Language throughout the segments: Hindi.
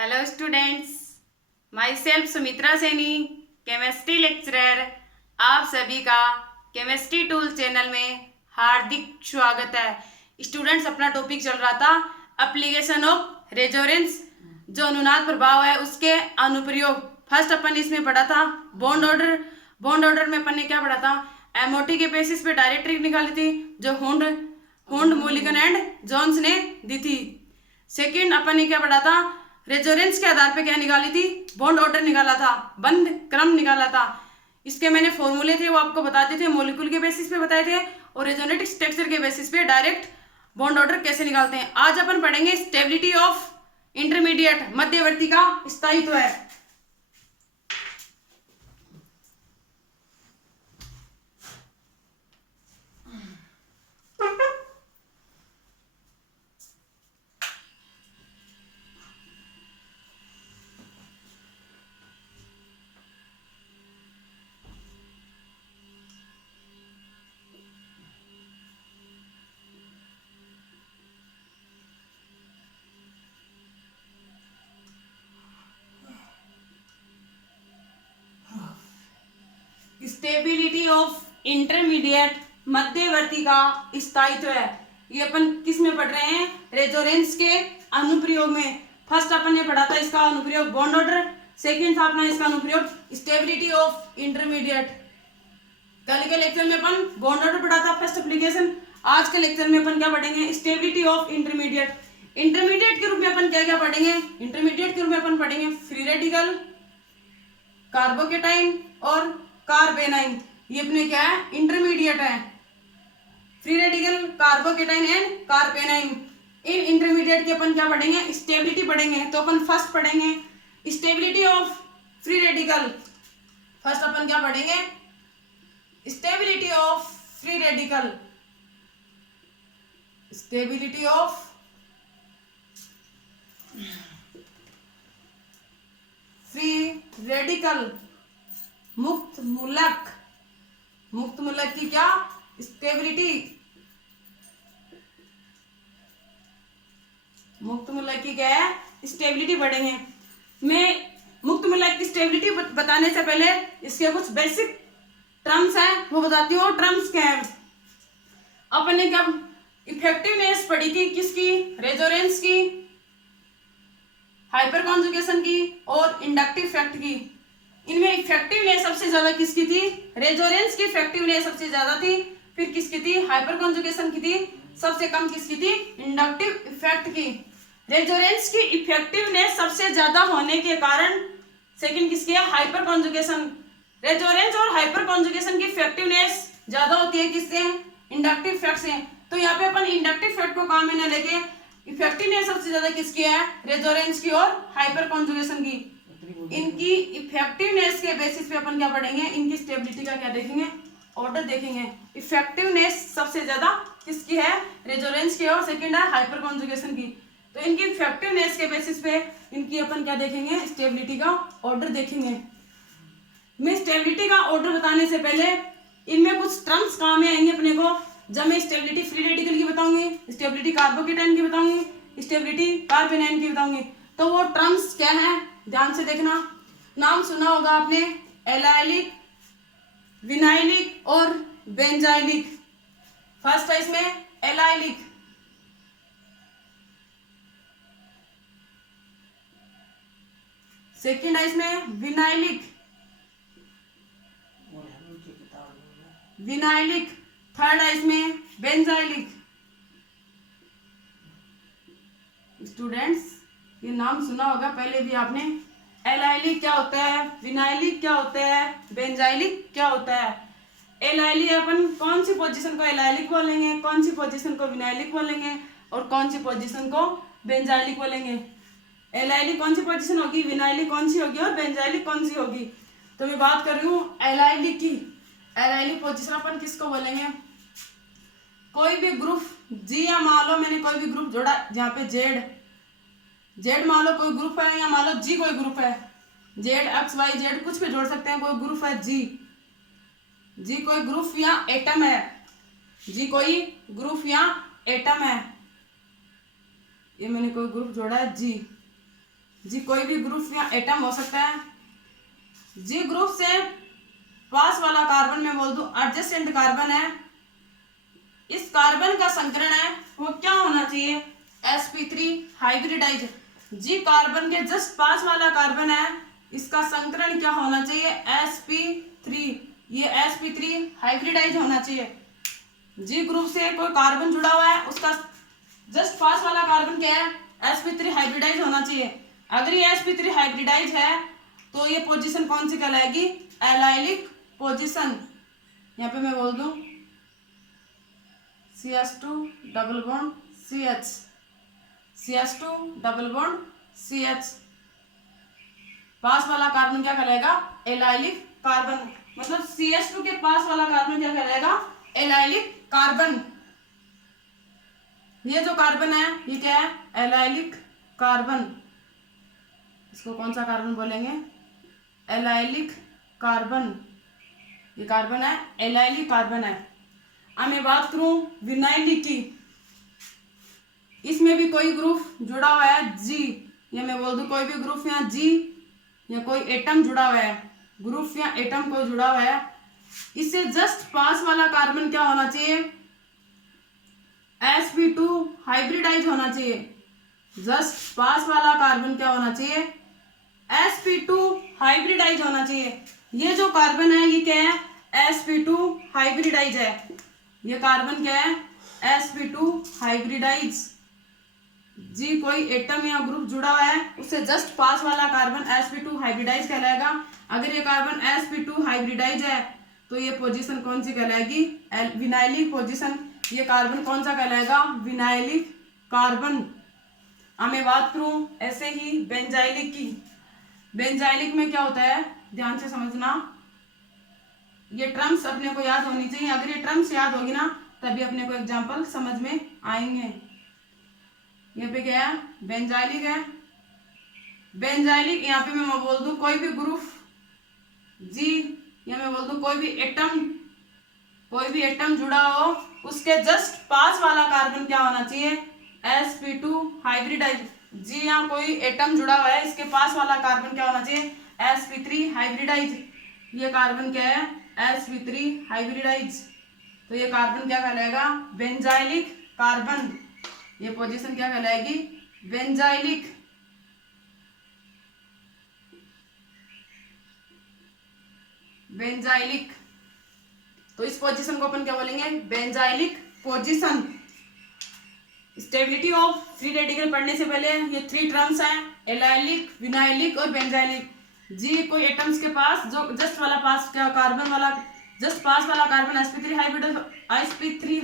Hello students, my self Sumitra Saini, chemistry lecturer. आप सभी का केमिस्ट्री टूल चैनल में हार्दिक स्वागत है। स्टूडेंट्स, अपना टॉपिक चल रहा था एप्लीकेशन ऑफ रेजोनेंस, जो अनुनाद प्रभाव है उसके अनुप्रयोग। फर्स्ट अपन इसमें पढ़ा था बॉन्ड ऑर्डर। बॉन्ड ऑर्डर में अपन ने क्या पढ़ा था? एमओटी के बेसिस पे डायरेक्ट ट्रिक निकाली थी, जो हुंड मूलिगन एंड जोन्स ने दी थी। सेकंड अपन ने क्या पढ़ा था? रेजोनेंस के आधार पे क्या निकाली थी? बॉन्ड ऑर्डर निकाला था, बंद क्रम निकाला था। इसके मैंने फॉर्मूले थे वो आपको बताते थे, मॉलिक्यूल के बेसिस पे बताए थे, और रेजोनेटिक स्ट्रक्चर के बेसिस पे डायरेक्ट बॉन्ड ऑर्डर कैसे निकालते हैं। आज अपन पढ़ेंगे स्टेबिलिटी ऑफ इंटरमीडिएट, मध्यवर्ती का स्थायित्व है। स्टेबिलिटी ऑफ इंटरमीडिएट, मध्यवर्ती का स्थायित्व है। ये अपन किस में पढ़ रहे हैं? रेजोनेंस के अनुप्रयोग में। फर्स्ट अपन ने पढ़ा था इसका अनुप्रयोग बॉन्ड ऑर्डर, सेकंड था अपना इसका अनुप्रयोग स्टेबिलिटी ऑफ इंटरमीडिएट। कल के लेक्चर में अपन बॉन्ड ऑर्डर पढ़ा था, फर्स्ट एप्लीकेशन। आज के लेक्चर में अपन क्या पढ़ेंगे? Stability of intermediate. इंटरमीडिएट के रूप में अपन क्या क्या पढ़ेंगे? इंटरमीडिएट के रूप में अपन पढ़ेंगे फ्री रेडिकल, कार्बोकेटाइन और कार्बेनाइन। ये अपने क्या है? इंटरमीडिएट है। Free radical, carbocation and carbanion. इन इंटरमीडिएट के अपन क्या पढ़ेंगे? स्टेबिलिटी पढ़ेंगे। तो अपन फर्स्ट पढ़ेंगे stability of free radical. First अपन क्या पढ़ेंगे? Stability of free radical. Stability of free radical, मुक्त मूलक की क्या स्टेबिलिटी? मुक्त मूलक की क्या है? स्टेबिलिटी पढ़ेंगे। मैं मुक्त मूलक की स्टेबिलिटी बताने से पहले इसके कुछ बेसिक टर्म्स हैं वो बताती हूँ। टर्म्स क्या है? अपन ने क्या इफेक्टिवनेस पढ़ी थी? किसकी? रेजोनेंस की, हाइपर कॉन्जुगेशन की और इंडक्टिव इफेक्ट की। इनमें इफेक्टिवनेस सबसे ज्यादा किसकी थी? रेजोनेंस की इफेक्टिवनेस सबसे ज्यादा थी। फिर किसकी थी? हाइपर कॉन्जुगेशन की थी। सबसे कम किसकी थी? इंडक्टिव इफेक्ट की। रेजोनेंस की इफेक्टिवनेस सबसे ज्यादा होने के कारण सेकंड किसकी है? Hyper conjugation. रेजोनेंस और हाइपर कॉन्जुगेशन की इफेक्टिवनेस ज्यादा होती है किससे? इंडक्टिव इफेक्ट से। तो यहाँ पे अपन इंडक्टिव इफेक्ट को काम में न लेके इफेक्टिवनेस सबसे ज्यादा किसकी है? रेजोनेंस की और हाइपर कॉन्जुगेशन की। इनकी इफेक्टिवनेस के बेसिस पे अपन क्या पढ़ेंगे? इनकी स्टेबिलिटी का क्या देखेंगे? ऑर्डर देखेंगे। इफेक्टिवनेस सबसे ज्यादा किसकी है? रेजोनेंस की, और सेकंड है हाइपर कॉन्जुगेशन की। तो इनकी इफेक्टिवनेस के बेसिस पे इनकी अपन क्या देखेंगे? स्टेबिलिटी का ऑर्डर देखेंगे। मैं स्टेबिलिटी का ऑर्डर बताने से पहले इनमें कुछ टर्म्स काम में आएंगे अपने को। जब मैं स्टेबिलिटी फ्री रेडिकल की बताऊंगी, स्टेबिलिटी कार्बोकेटाइन की बताऊंगी, स्टेबिलिटी कार्बेनाइन की बताऊंगी, तो वो टर्म्स क्या है ध्यान से देखना। नाम सुना होगा आपने, एलाइलिक, विनाइलिक और बेंजाइलिक। फर्स्ट है इसमें एलाइलिक, सेकंड है इसमें विनाइलिक, थर्ड है इसमें बेंजाइलिक। स्टूडेंट्स, ये नाम सुना होगा पहले भी आपने। एलाइलिक क्या होता है? विनाइलिक क्या होता है? बेंजाइलिक क्या होता है? एलाइलिक अपन कौन सी पोजीशन को एलाइलिक बोलेंगे, कौन सी पोजीशन को विनाइलिक बोलेंगे, और कौन सी पोजीशन को बेंजाइलिक बोलेंगे? एलाइलिक कौन सी पोजीशन होगी, विनाइलिक कौन सी होगी, और बेंजाइलिक कौन सी होगी? तो मैं बात कर रही हूँ एलाइलिक की। एलाइलिक पोजीशन अपन किसको बोलेंगे? कोई भी ग्रुप जी, या मान लो मैंने कोई भी ग्रुप जोड़ा जहाँ पे जेड मान लो कोई ग्रुप है, या मान लो जी कोई ग्रुप है, जेड एक्स वाई जेड कुछ भी जोड़ सकते हैं। कोई ग्रुप है जी कोई ग्रुप या एटम है, जी कोई ग्रुप या एटम है। ये मैंने कोई ग्रुप जोड़ा है जी। जी कोई भी ग्रुप या एटम हो सकता है। जी ग्रुप से पास वाला कार्बन मैं बोल दूं एडजेसेंट कार्बन है, इस कार्बन का संकरण है वो क्या होना चाहिए, sp3 हाइब्रिडाइज। जी कार्बन के जस्ट पास वाला कार्बन है, इसका संकरण क्या होना चाहिए, sp3। ये sp3 हाइब्रिडाइज होना चाहिए। जी ग्रुप से कोई कार्बन जुड़ा हुआ है, उसका जस्ट पास वाला कार्बन क्या है, sp3 हाइब्रिडाइज होना चाहिए। अगर ये sp3 हाइब्रिडाइज है तो ये पोजीशन कौन सी कहलाएगी, एलाइलिक पोजीशन। यहाँ पे मैं बोल दूं CH2 double bond CH, CH2 double bond CH। पास वाला कार्बन क्या कहलाएगा, एलाइलिक कार्बन। मतलब CH2 के पास वाला कार्बन क्या कहलाएगा, एलाइलिक कार्बन। ये जो कार्बन है ये क्या है, एलाइलिक कार्बन। इसको कौन सा कार्बन बोलेंगे, एलाइलिक कार्बन। ये कार्बन है, एलाइलिक कार्बन है। अब मैं बात करूं विनाइलिक की, इसमें भी कोई ग्रुप जुड़ा हुआ है जी, या मैं बोल दूं कोई भी ग्रुप या जी या कोई एटम जुड़ा हुआ है, ग्रुप या एटम कोई जुड़ा हुआ है, इससे जस्ट पास वाला कार्बन क्या होना चाहिए, sp2 हाइब्रिडाइज होना चाहिए। जस्ट पास वाला कार्बन क्या होना चाहिए, sp2 हाइब्रिडाइज होना चाहिए। ये जो कार्बन है ये क्या है, sp2 हाइब्रिडाइज है। ये कार्बन क्या है, sp2 हाइब्रिडाइज। जी कोई एटम या ग्रुप जुड़ा हुआ है उससे जस्ट पास वाला कार्बन sp2 हाइब्रिडाइज कहलाएगा। अगर ये कार्बन sp2 हाइब्रिडाइज है तो ये पोजीशन कौन सी कहलाएगी, विनाइलिक पोजीशन। ये कार्बन कौन सा कहलाएगा, विनाइलिक कार्बन। अब मैं बात करूं ऐसे ही बेंजाइलिक की, बेंजाइलिक में क्या होता है ध्यान से समझना, ये टर्म्स अपने को याद होनी चाहिए। अगर ये टर्म्स याद होगी ना तभी अपने को एग्जाम्पल समझ में आएंगे। यहाँ पे क्या है, बेंजाइलिक है। बेंजाइलिक यहाँ पे मैं बोल दूं कोई भी ग्रुप जी, या मैं बोल दूं कोई भी एटम जुड़ा हो उसके जस्ट पास वाला कार्बन क्या होना चाहिए, sp2 हाइब्रिडाइज। जी यहाँ कोई एटम जुड़ा हुआ है, इसके पास वाला कार्बन क्या होना चाहिए, sp3 हाइब्रिडाइज। ये कार्बन क्या है, sp3 हाइब्रिडाइज। तो ये कार्बन क्या कहलाएगा, बेंजाइलिक कार्बन। ये पोजीशन क्या कहलाएगी, बेंजाइलिक। बेंजाइलिक, तो इस पोजीशन को अपन क्या बोलेंगे, benzylic position. Stability of free radical पढ़ने से पहले ये 3 टर्म्स हैं, एलाइलिक, विनाइलिक और बेंजाइलिक। जी कोई एटम्स के पास जो जस्ट वाला पास का कार्बन वाला जस्ट पास वाला कार्बन sp3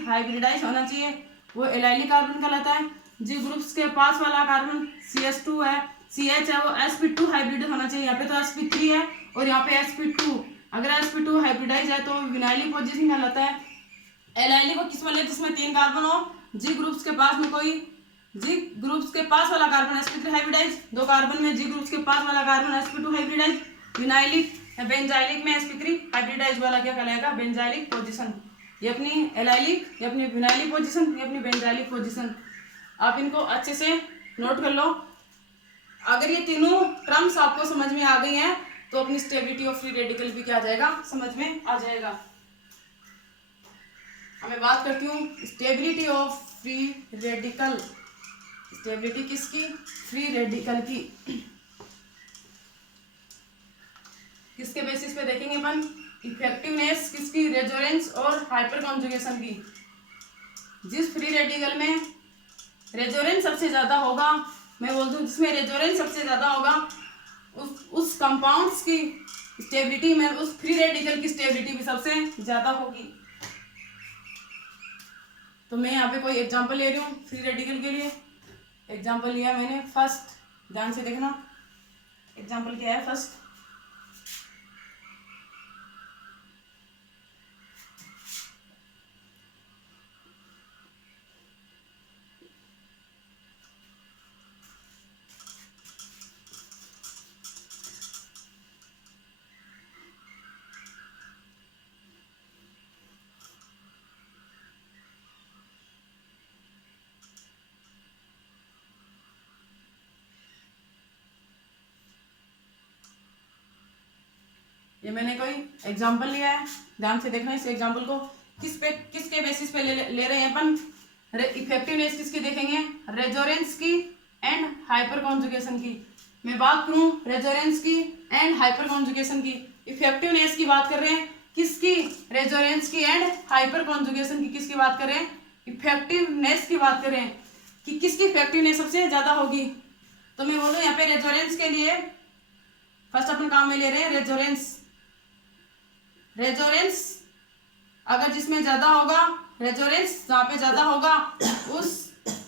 हाइब्रिडाइज होना चाहिए, वो एलाइलिक कार्बन कहलाता है। जी ग्रुप्स के पास वाला कार्बन CH2 है, CH है, वो sp2 हाइब्रिड होना चाहिए। यहाँ पे तो sp3 है और यहाँ पे sp2। अगर sp2 हाइब्रिडाइज है तो विनाइलिक पोजीशन कहलाता है। एलाइलिक को किस वाले जिसमें 3 कार्बन हो, जी ग्रुप्स के पास में कोई जी ग्रुप्स के पास वाला कार्बन sp3 हाइब्रिडाइज, 2 कार्बन में जी ग्रुप्स के पास वाला कार्बन sp2 हाइब्रिडाइज। विनाइलिक या बेंजाइलिक में sp3 हाइब्रिडाइज वाला क्या कहलाएगा, बेंजाइलिक पोजीशन। ये अपनी एलाइलिक, ये अपनी विनाइलिक पोजीशन, ये अपनी बेंजाइलिक पोजीशन। आप इनको अच्छे से नोट कर लो। अगर ये तीनों टर्म्स आपको समझ में आ गई हैं तो अपनी स्टेबिलिटी ऑफ फ्री रेडिकल भी क्या आ जाएगा, समझ में आ जाएगा। अब मैं बात करती हूँ stability of free radical. Stability किसकी, फ्री रेडिकल की। किसके बेसिस पे देखेंगे अपन, इफेक्टिवनेस किसकी, रेजोनेंस और हाइपर कॉन्जुगेशन की। जिस फ्री रेडिकल में रेजोनेंस सबसे ज्यादा होगा, मैं बोल दूं जिसमें रेजोनेंस सबसे ज्यादा होगा, उस कंपाउंड्स की स्टेबिलिटी में उस फ्री रेडिकल की स्टेबिलिटी भी सबसे ज्यादा होगी। तो मैं यहाँ पे कोई एग्जांपल ले रही हूँ फ्री रेडिकल के लिए। एग्जांपल लिया मैंने फर्स्ट, ध्यान से देखना एग्जांपल क्या है। फर्स्ट ये मैंने कोई एग्जाम्पल लिया है, ध्यान से देखना इस एग्जाम्पल को। किसके बेसिस पे ले रहे हैं अपन? इफेक्टिवनेस किसकी देखेंगे? रेजोनेंस की एंड हाइपर कॉन्जुगेशन की। मैं बात करूं रेजोनेंस की एंड हाइपर कॉन्जुगेशन की, इफेक्टिवनेस की बात कर रहे हैं किसकी? रेजोनेंस की एंड हाइपर कॉन्जुगेशन की। किसकी बात कर रहे हैं? इफेक्टिवनेस की बात कर रहे हैं कि किसकी इफेक्टिवनेस सबसे ज्यादा होगी। तो मैं बोलूं यहाँ पे रेजोनेंस के लिए फर्स्ट अपन काम में ले रहे हैं रेजोनेंस। रेजोनेंस अगर जिसमें ज्यादा होगा, रेजोनेंस जहाँ पे ज्यादा होगा उस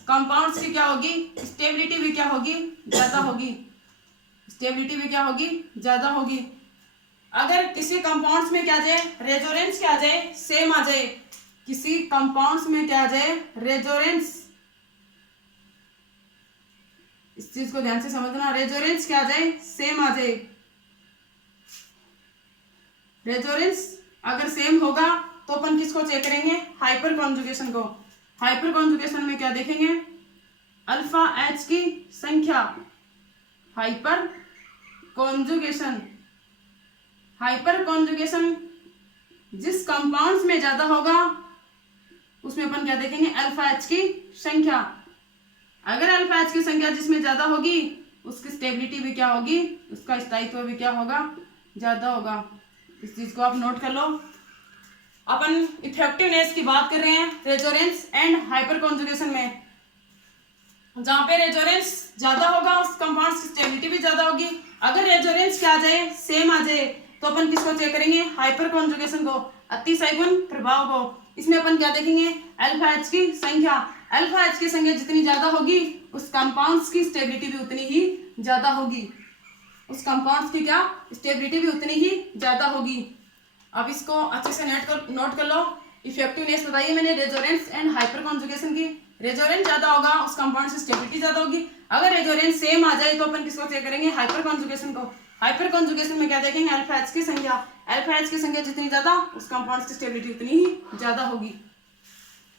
कंपाउंड्स की क्या होगी? स्टेबिलिटी भी क्या होगी? ज्यादा होगी। स्टेबिलिटी भी क्या होगी? ज्यादा होगी। अगर किसी कंपाउंड्स में क्या आ जाए? रेजोनेंस क्या आ जाए? सेम आ जाए। किसी कंपाउंड्स में क्या आ जाए? रेजोनेंस, इस चीज को ध्यान से समझना, रेजोनेंस क्या आ जाए? सेम आ जाए। रेजोनेंस अगर सेम होगा तो अपन किसको चेक करेंगे? हाइपर कॉन्जुगेशन को। हाइपर कॉन्जुगेशन में क्या देखेंगे? अल्फा एच की संख्या। हाइपर कॉन्जुगेशन, हाइपर कॉन्जुगेशन जिस कंपाउंड्स में ज्यादा होगा उसमें अपन क्या देखेंगे? अल्फा एच की संख्या। अगर अल्फा एच की संख्या जिसमें ज्यादा होगी उसकी स्टेबिलिटी भी क्या होगी? उसका स्थायित्व भी क्या होगा? ज्यादा होगा। इस चीज को आप नोट कर लो। अपन इफेक्टिवनेस की बात कर रहे हैं रेजोनेंस एंड हाइपर कॉन्जुगेशन में। जहां पे रेजोनेंस ज्यादा होगा उस कंपाउंड्स की स्टेबिलिटी भी ज्यादा होगी। अगर रेजोनेंस क्या आ जाए? सेम आ जाए, तो अपन किसको चेक करेंगे? हाइपर कॉन्जुगेशन को, अतिशय गुण प्रभाव को। इसमें अपन क्या देखेंगे? अल्फा एच की संख्या। अल्फा एच की संख्या जितनी ज्यादा होगी उस कंपाउंड्स की स्टेबिलिटी भी उतनी ही ज्यादा होगी। उस कंपाउंड्स की क्या? स्टेबिलिटी भी उतनी ही ज्यादा होगी। अब इसको अच्छे से नोट कर लो। इफेक्टिवनेस बताइए मैंने रेजोनेंस एंड हाइपर कॉन्जुगेशन की। रेजोनेंस ज्यादा होगा उस कंपाउंड की स्टेबिलिटी ज्यादा होगी। अगर रेजोनेंस सेम आ जाए तो अपन किसको चेक करेंगे? हाइपर कॉन्जुगेशन को। हाइपर कॉन्जुगेशन में क्या देखेंगे? अल्फा एच की संख्या। अल्फा एच की संख्या जितनी ज्यादा उस कंपाउंड की स्टेबिलिटी उतनी ही ज्यादा होगी।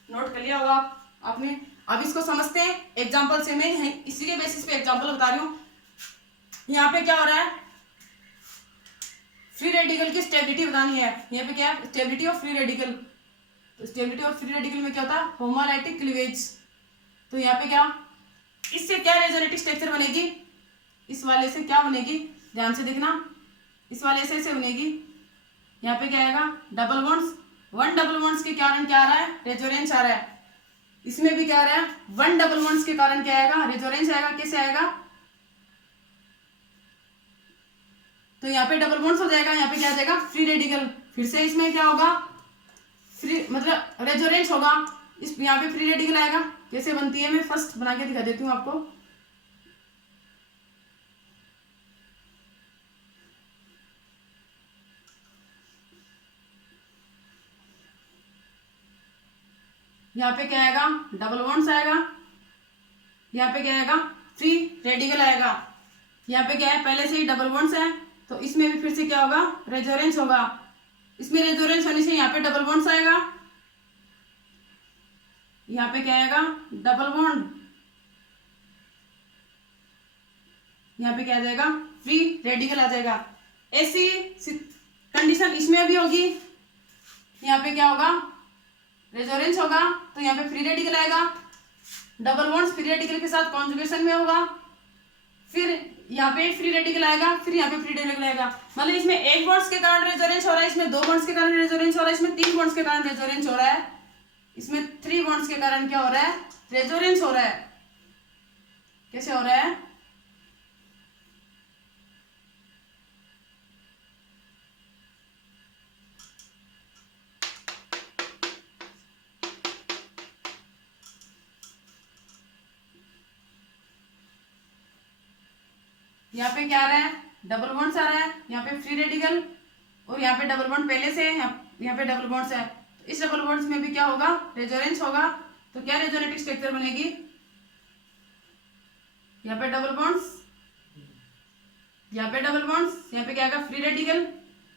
नोट कर लिया होगा आपने। अब इसको समझते हैं एग्जाम्पल से। मैं इसी के बेसिस पे एग्जाम्पल बता रही हूँ। यहाँ पे क्या हो रहा है? फ्री रेडिकल की स्टेबिलिटी बतानी है। यहाँ पे क्या है? Stability of free radical. तो स्टेबिलिटी ऑफ फ्री रेडिकल में क्या होता है? Homolytic cleavage. तो यहाँ पे क्या, इससे क्या रेजोनेटिव स्ट्रक्चर बनेगी? इस वाले से क्या बनेगी? ध्यान से देखना, इस वाले से ऐसे बनेगी। यहाँ पे क्या आएगा? Double bonds. One double bonds के कारण क्या आ रहा है? रेजोनेंस आ रहा है। इसमें भी क्या आ रहा है? वन डबल बॉन्ड्स के कारण क्या आएगा? रेजोनेंस आएगा। कैसे आएगा? तो यहाँ पे डबल बॉन्ड्स हो जाएगा, यहाँ पे क्या आ जाएगा? Free radical. फिर से इसमें क्या होगा? फ्री मतलब रेजोनेंस होगा, इस यहाँ पे फ्री रेडिकल आएगा। कैसे बनती है मैं फर्स्ट बना के दिखा देती हूँ आपको। यहाँ पे क्या आएगा? डबल बॉन्ड्स आएगा। यहाँ पे क्या आएगा? फ्री रेडिकल आएगा। यहाँ पे क्या है? पहले से ही डबल बॉन्ड्स है तो इसमें भी फिर से क्या होगा? रेजोनेंस होगा। इसमें रेजोनेंस होने से यहाँ पे डबल बॉन्ड्स आएगा। यहाँ पे क्या आएगा? Double bond. यहाँ पे क्या आ जाएगा? फ्री रेडिकल आ जाएगा। ऐसी कंडीशन इसमें भी होगी। यहाँ पे क्या होगा? रेजोनेंस होगा तो यहाँ पे फ्री रेडिकल आएगा। डबल बॉन्ड्स फ्री रेडिकल के साथ कॉन्जुगेशन में होगा। फिर यहाँ पे फ्री रेडिकल आएगा, फिर यहाँ पे फ्री रेडिकल आएगा। मतलब इसमें एक बॉन्ड्स के कारण रेजोनेंस हो रहा है, इसमें दो बॉन्ड्स के कारण रेजोनेंस हो रहा है, इसमें तीन बॉन्ड्स के कारण रेजोनेंस हो रहा है, इसमें थ्री बॉन्ड्स के कारण क्या हो रहा है? रेजोनेंस हो रहा है। कैसे हो रहा है? यहाँ पे क्या आ रहा है? डबल बॉन्ड्स आ रहा है, यहाँ पे फ्री रेडिकल, और यहाँ पे डबल बॉन्ड पहले से है, यहाँ पे डबल बॉन्ड्स है। तो इस डबल बॉन्ड्स में भी क्या होगा? रेजोनेंस होगा। तो क्या रेजोनेटिव स्ट्रक्चर बनेगी? यहाँ पे डबल बॉन्ड्स, यहाँ पे डबल बॉन्ड्स, यहाँ पे क्या आएगा? Free radical.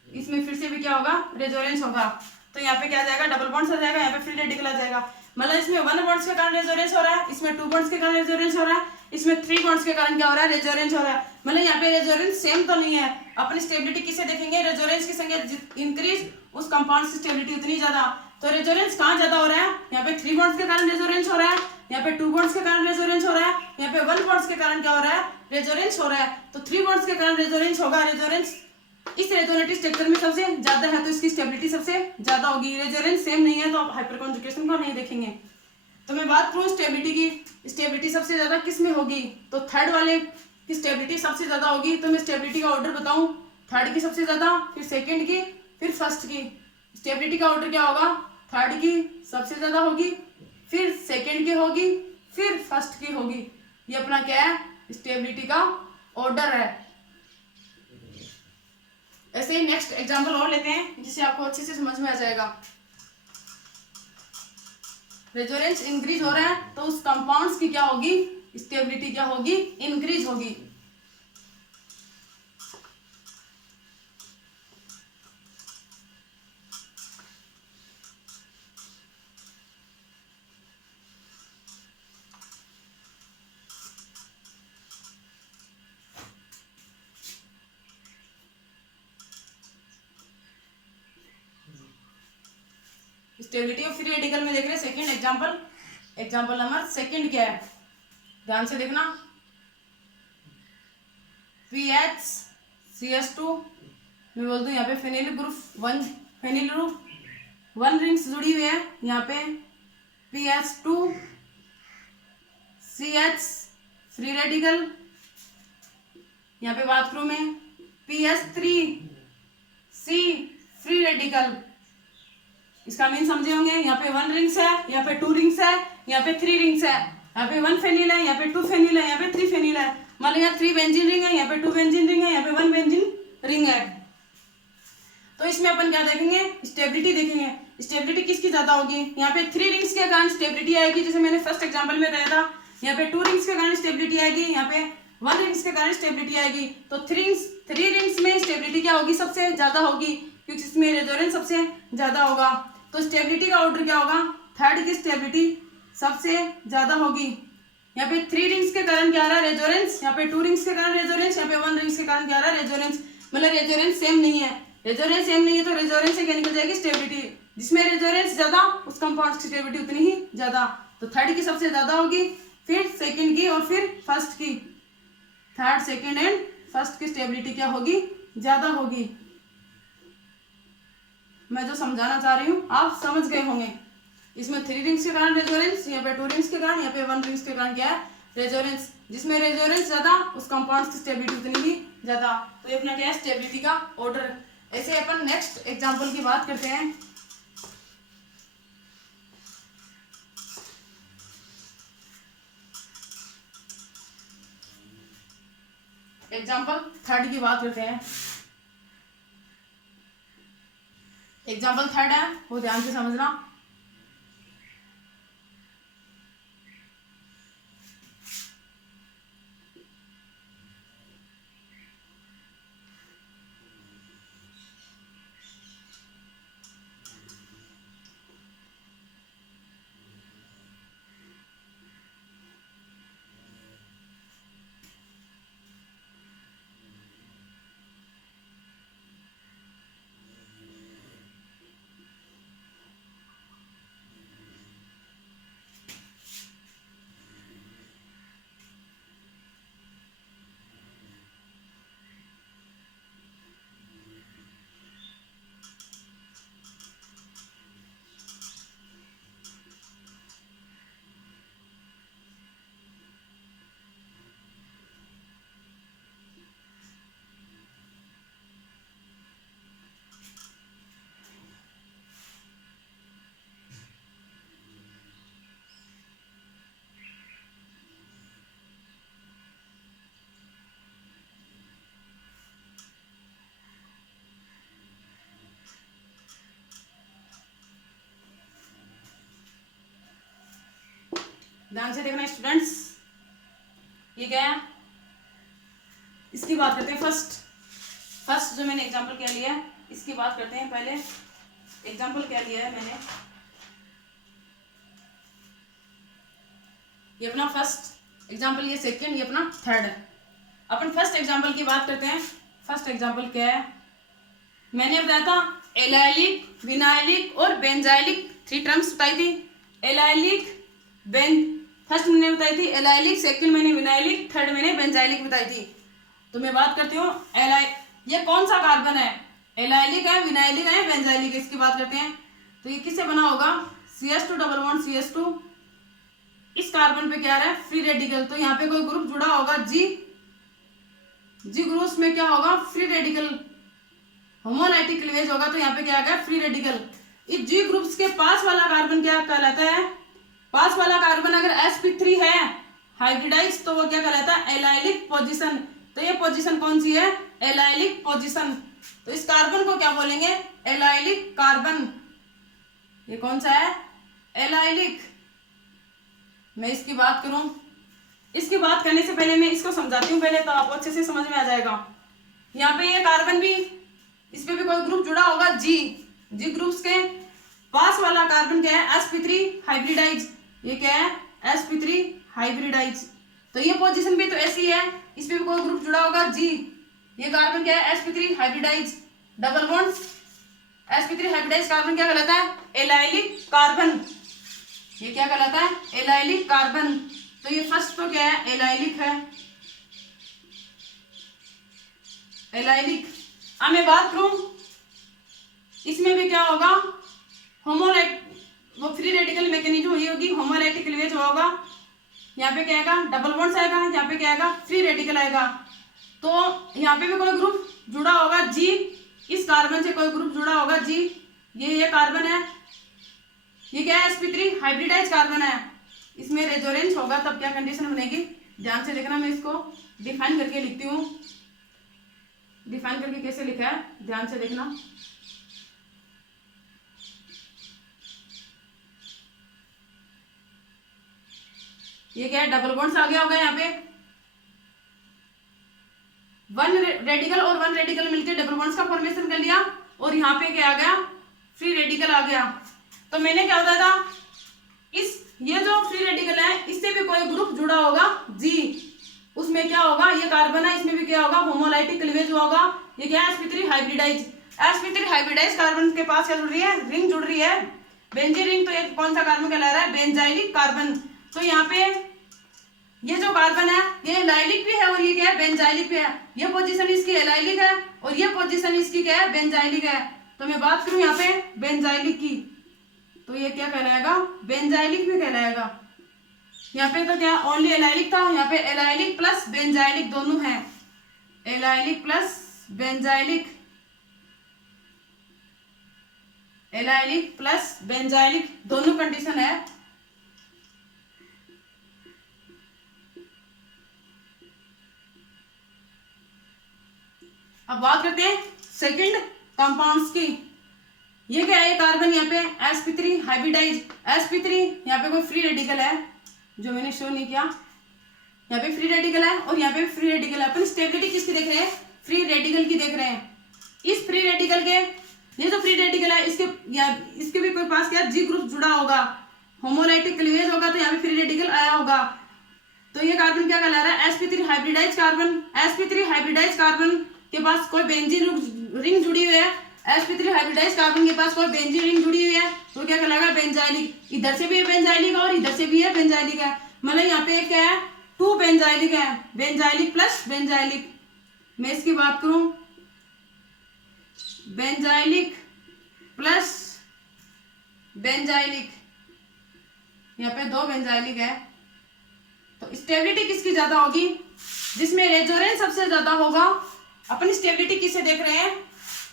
इसमें फिर से भी क्या होगा? रेजोनेंस होगा। तो यहाँ पे क्या आ जाएगा? डबल बॉन्ड्स आ जाएगा, यहाँ पे फ्री रेडिकल आ जाएगा। मतलब इसमें 1 बॉन्ड्स के कारण रेजोनेंस हो रहा है, इसमें 2 बॉन्ड्स के कारण रेजोनेंस हो रहा है, इसमें 3 बॉन्ड्स के कारण क्या हो रहा है, रेजोनेंस हो रहा है। मतलब यहाँ पे रेजोनेंस सेम तो नहीं है। अपन स्टेबिलिटी किसे देखेंगे, रेजोनेंस की संख्या इंक्रीज उस कंपाउंड की स्टेबिलिटी उतनी ज्यादा। तो रेजोनेंस कहाँ ज्यादा हो रहा है, यहाँ पे 3 बॉन्ड्स के कारण रेजोनेंस हो रहा है, यहाँ पे 2 बॉन्ड्स के कारण रेजोनेंस हो रहा है, यहाँ पे 1 बॉन्ड्स के कारण क्या हो रहा है, रेजोनेंस हो रहा है। तो 3 बॉन्ड्स के कारण रेजोनेंस होगा, रेजोनेंस इस रेजोनेटिव स्ट्रक्चर में सबसे ज्यादा है, तो इसकी स्टेबिलिटी सबसे ज्यादा होगी। रेजोनेंस सेम नहीं है तो आप हाइपर कॉन्जुगेशन को नहीं देखेंगे। तो मैं बात करूं स्टेबिलिटी की, स्टेबिलिटी सबसे ज्यादा किस में होगी, तो थर्ड वाले की स्टेबिलिटी सबसे ज्यादा होगी। तो मैं स्टेबिलिटी का ऑर्डर बताऊं, थर्ड की सबसे ज्यादा, फिर सेकंड की, फिर फर्स्ट की। स्टेबिलिटी का ऑर्डर क्या होगा, थर्ड की सबसे ज्यादा होगी, फिर सेकंड की होगी, फिर फर्स्ट की होगी। ये अपना क्या है, स्टेबिलिटी का ऑर्डर है। ऐसे ही नेक्स्ट एग्जांपल और लेते हैं जिससे आपको अच्छे से समझ में आ जाएगा। रेजोनेंस इंक्रीज हो रहा है तो उस कंपाउंड्स की क्या होगी, स्टेबिलिटी क्या होगी, इंक्रीज होगी। स्टेबिलिटी ऑफ फ्री रेडिकल में देख रहे हैं second example. Example number second क्या है, ध्यान से देखना। PHCH2 मैं बोल दूं यहाँ पे phenyl group 1, phenyl group 1 rings जुड़ी हुई है। यहाँ पे PH2CH फ्री रेडिकल। यहाँ पे बात करूं मैं PH3C फ्री रेडिकल। इसका मीन समझे होंगे, यहाँ पे 1 रिंग्स है, यहाँ पे 2 रिंग्स है, यहाँ पे 3 रिंग्स है, यहाँ पे 1 फेनिल है, यहाँ पे 2 फेनिल है, यहाँ पे 3 फेनिल है। मतलब यहाँ 3 बेंजीन रिंग है, यहाँ पे 2 बेंजीन रिंग है, यहाँ पे 1 बेंजीन रिंग है। तो इसमें अपन क्या देखेंगे, स्टेबिलिटी देखेंगे। स्टेबिलिटी किसकी ज्यादा होगी, यहाँ पे 3 रिंग्स के कारण स्टेबिलिटी आएगी, जैसे मैंने फर्स्ट एग्जाम्पल में बताया था। यहाँ पे 2 रिंग्स के कारण स्टेबिलिटी आएगी, यहाँ पे 1 रिंग्स के कारण स्टेबिलिटी आएगी। तो 3 रिंग्स में स्टेबिलिटी क्या होगी, सबसे ज्यादा होगी, क्योंकि इसमें रेजोनेंस सबसे ज्यादा होगा। तो स्टेबिलिटी का ऑर्डर क्या होगा, थर्ड की स्टेबिलिटी सबसे ज्यादा होगी। यहाँ पे 3 रिंग्स के कारण क्या आ रहा है, रेजोनेंस, यहाँ पे 2 रिंग्स के कारण रेजोनेंस, यहाँ पे 1 रिंग्स के कारण क्या आ रहा है, रेजोनेंस। मतलब रेजोनेंस सेम नहीं है, रेजोनेंस सेम नहीं है तो रेजोनेंस से क्या निकल जाएगी, स्टेबिलिटी। जिसमें रेजोनेंस ज्यादा उस कंपाउंड की स्टेबिलिटी उतनी ही ज्यादा। तो थर्ड की सबसे ज्यादा होगी, फिर सेकंड की, और फिर फर्स्ट की। थर्ड, सेकंड एंड फर्स्ट की स्टेबिलिटी क्या होगी, ज्यादा होगी। मैं जो समझाना चाह रही हूँ आप समझ गए होंगे। इसमें 3 रिंग्स के कारण रेजोनेंस, यहाँ पे 2 रिंग्स के कारण, यहाँ पे 1 रिंग्स के कारण क्या है, रेजोनेंस। जिसमें रेजोनेंस ज्यादा उस कंपाउंड की स्टेबिलिटी उतनी ही ज्यादा। तो ये अपना क्या है, स्टेबिलिटी का ऑर्डर। ऐसे अपन नेक्स्ट एग्जांपल की बात करते हैं। एग्जांपल थर्ड की बात करते हैं। एग्जांपल थर्ड है, वो ध्यान से समझना। ध्यान से देखना स्टूडेंट्स, ये क्या है, इसकी बात करते हैं। फर्स्ट जो मैंने एग्जांपल क्या लिया है इसकी बात करते हैं। पहले एग्जांपल क्या लिया है मैंने, ये अपना फर्स्ट एग्जाम्पल, ये सेकेंड, ये अपना थर्ड। अपन फर्स्ट एग्जाम्पल की बात करते हैं। फर्स्ट एग्जाम्पल क्या है, मैंने बताया था एलाइलिक, विनाइलिक और बेंजाइलिक 3 टर्म्स बताई थी। एलाइलिक, फर्स्ट मैंने बताई थी एलाइलिक, सेकंड मैंने विनाइलिक, थर्ड मैंने बेंजाइलिक बताई थी। तो मैं बात करती हूँ ये कौन सा कार्बन है, एलाइलिक है, विनाइलिक है, बेंजाइलिक है, इसकी बात करते हैं। तो ये किससे बना होगा, CH2 डबल बॉन्ड CH2। इस कार्बन पे क्या है, फ्री रेडिकल, तो यहाँ पे कोई ग्रुप जुड़ा होगा जी ग्रुप में क्या होगा, फ्री रेडिकल, होमोलाइटिक क्लीवेज होगा, तो यहाँ पे क्या आ गया, फ्री रेडिकल। इस जी ग्रुप्स के पास वाला कार्बन क्या कहलाता है, पास वाला कार्बन अगर sp3 है हाइब्रिडाइज, तो वो क्या कहलाता है, एलाइलिक पोजीशन। तो ये पोजीशन कौन सी है, एलाइलिक पोजीशन। तो इस कार्बन को क्या बोलेंगे, एलाइलिक कार्बन। ये कौन सा है, एलाइलिक। मैं इसकी बात करूं, इसकी बात करने से पहले मैं इसको समझाती हूँ पहले, तो आपको अच्छे से समझ में आ जाएगा। यहाँ पे ये कार्बन भी, इस पे भी कोई ग्रुप जुड़ा होगा जी ग्रुप्स के पास वाला कार्बन क्या है, sp3 हाइब्रिडाइज। ये क्या है, sp3 हाइब्रिडाइज। तो ये पोजीशन भी तो ऐसी है, इस पे भी कोई ग्रुप जुड़ा होगा जी। ये कार्बन क्या है, sp3 hybridize, double bond sp3 hybridize carbon क्या कहलाता है, एलाइलिक कार्बन। ये क्या कहलाता है, एलाइलिक कार्बन। तो ये फर्स्ट तो क्या है, एलाइलिक है, एलाइलिक। अब मैं बात करूं, इसमें भी क्या होगा, होमोलाइट, वो फ्री रेडिकल मैकेनिज्म हुई होगी, होमोलाइटिक क्लीवेज होगा। यहाँ पे क्या आएगा, डबल बॉन्ड्स आएगा, यहाँ पे क्या आएगा, फ्री रेडिकल आएगा। तो यहाँ पे भी कोई ग्रुप जुड़ा होगा जी, इस कार्बन से कोई ग्रुप जुड़ा होगा जी। ये कार्बन है, ये क्या है, sp3 हाइब्रिडाइज कार्बन है। इसमें रेजोनेंस होगा तब क्या कंडीशन बनेगी, ध्यान से देखना। मैं इसको डिफाइन करके लिखती हूँ, डिफाइन करके कैसे लिखा है, ध्यान से देखना। ये क्या है, डबल बॉन्ड्स आ गया होगा, यहाँ पे 1 रेडिकल और 1 रेडिकल मिलकर डबल बॉन्ड्स का फॉर्मेशन कर लिया, और यहाँ पे क्या आ गया, फ्री रेडिकल आ गया। तो मैंने क्या बताया था, ये जो फ्री रेडिकल है इससे भी कोई ग्रुप जुड़ा होगा जी, उसमें क्या होगा, ये कार्बन है, इसमें भी क्या होगा, होमोलाइटिक क्लीवेज होगा। ये क्या है, sp3 hybridise. sp3 hybridize carbon के पास क्या जुड़ रही है, रिंग जुड़ रही है, बेंजीन रिंग। तो ये कौन सा कार्बन कहला रहा है, बेंजाइलिक कार्बन। तो यहाँ पे ये जो कार्बन है ये एलाइलिक भी है और ये क्या है, बेंजाइलिक भी है। ये पोजीशन इसकी एलाइलिक है और ये पोजीशन इसकी क्या है, बेंजाइलिक है। तो मैं बात करूं यहाँ पे बेंजाइलिक की, तो ये क्या कहलाएगा, बेंजाइलिक भी कहलाएगा। यहाँ पे तो क्या ओनली एलाइलिक था, यहाँ पे एलाइलिक प्लस बेंजाइलिक दोनों है, allylic plus benzylic, allylic plus benzylic दोनों कंडीशन है। अब बात करते हैं सेकंड कंपाउंड्स की। ये क्या है, कार्बन यहाँ पे sp3 हाइब्रिडाइज, sp3 यहाँ पे कोई फ्री रेडिकल है जो मैंने शो नहीं किया, यहाँ पे फ्री रेडिकल है और यहाँ पे फ्री रेडिकल है। अपन स्टेबिलिटी किसकी देख रहे हैं, फ्री रेडिकल की देख रहे हैं। इस फ्री रेडिकल के, ये जो फ्री रेडिकल है इसके भी कोई पास क्या जी ग्रुप जुड़ा होगा, होमोलाइटिक क्लीवेज होगा, तो यहाँ पे फ्री रेडिकल आया होगा। तो ये कार्बन क्या कहला रहा है, sp3 hybridize carbon. sp3 hybridize carbon के पास कोई बेंजीन रिंग जुड़ी हुई है, sp3 हाइब्रिडाइज कार्बन के पास कोई बेंजीन रिंग जुड़ी हुई है, तो क्या कहलाएगा, बेंजाइलिक। इधर से भी है बेंजाइलिक और इधर से भी है बेंजाइलिक है, मतलब यहाँ पे क्या है, 2 बेंजाइलिक है, बेंजाइलिक प्लस बेंजाइलिक। मैं इसकी बात करूं, बेंजाइलिक प्लस बेंजाइलिक, यहाँ पे 2 बेंजाइलिक है। तो स्टेबिलिटी किसकी ज्यादा होगी, जिसमें रेजोनेंस सबसे ज्यादा होगा। अपन स्टेबिलिटी किससे देख रहे हैं,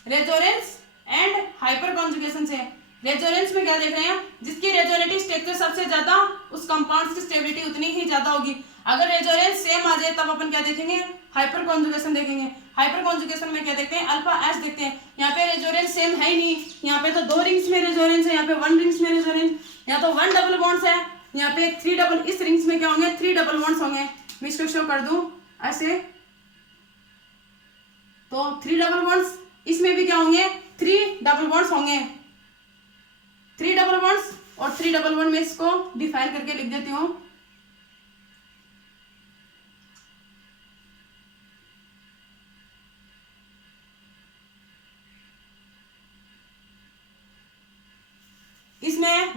रेजोनेंस एंड हाइपर कॉन्जुगेशन से। रेजोनेंस में क्या देख रहे हैं, जिसकी रेजोनेटिव स्ट्रक्चर सबसे ज्यादा, उस कंपाउंड की स्टेबिलिटी उतनी ही ज्यादा होगी। अगर रेजोनेंस सेम आ जाए तब अपन क्या देखेंगे, हाइपर कॉन्जुगेशन देखेंगे। हाइपर कॉन्जुगेशन में क्या देखते हैं, अल्फा एस देखते हैं। यहाँ पे रेजोनेंस सेम है ही नहीं, यहाँ पे तो 2 रिंग्स में रेजोनेंस है, यहाँ पे 1 रिंग्स में रेजोनेंस, यहाँ तो 1 डबल बॉन्ड्स है, यहाँ पे 3 डबल, इस रिंग्स में क्या होंगे, 3 डबल बॉन्ड्स होंगे। मैं इसको शो कर दूं ऐसे, तो 3 डबल बॉन्ड्स, इसमें भी क्या होंगे, 3 डबल बॉन्ड्स होंगे, 3 डबल बॉन्ड्स और 3 डबल बॉन्ड। में इसको डिफाइन करके लिख देती हूँ,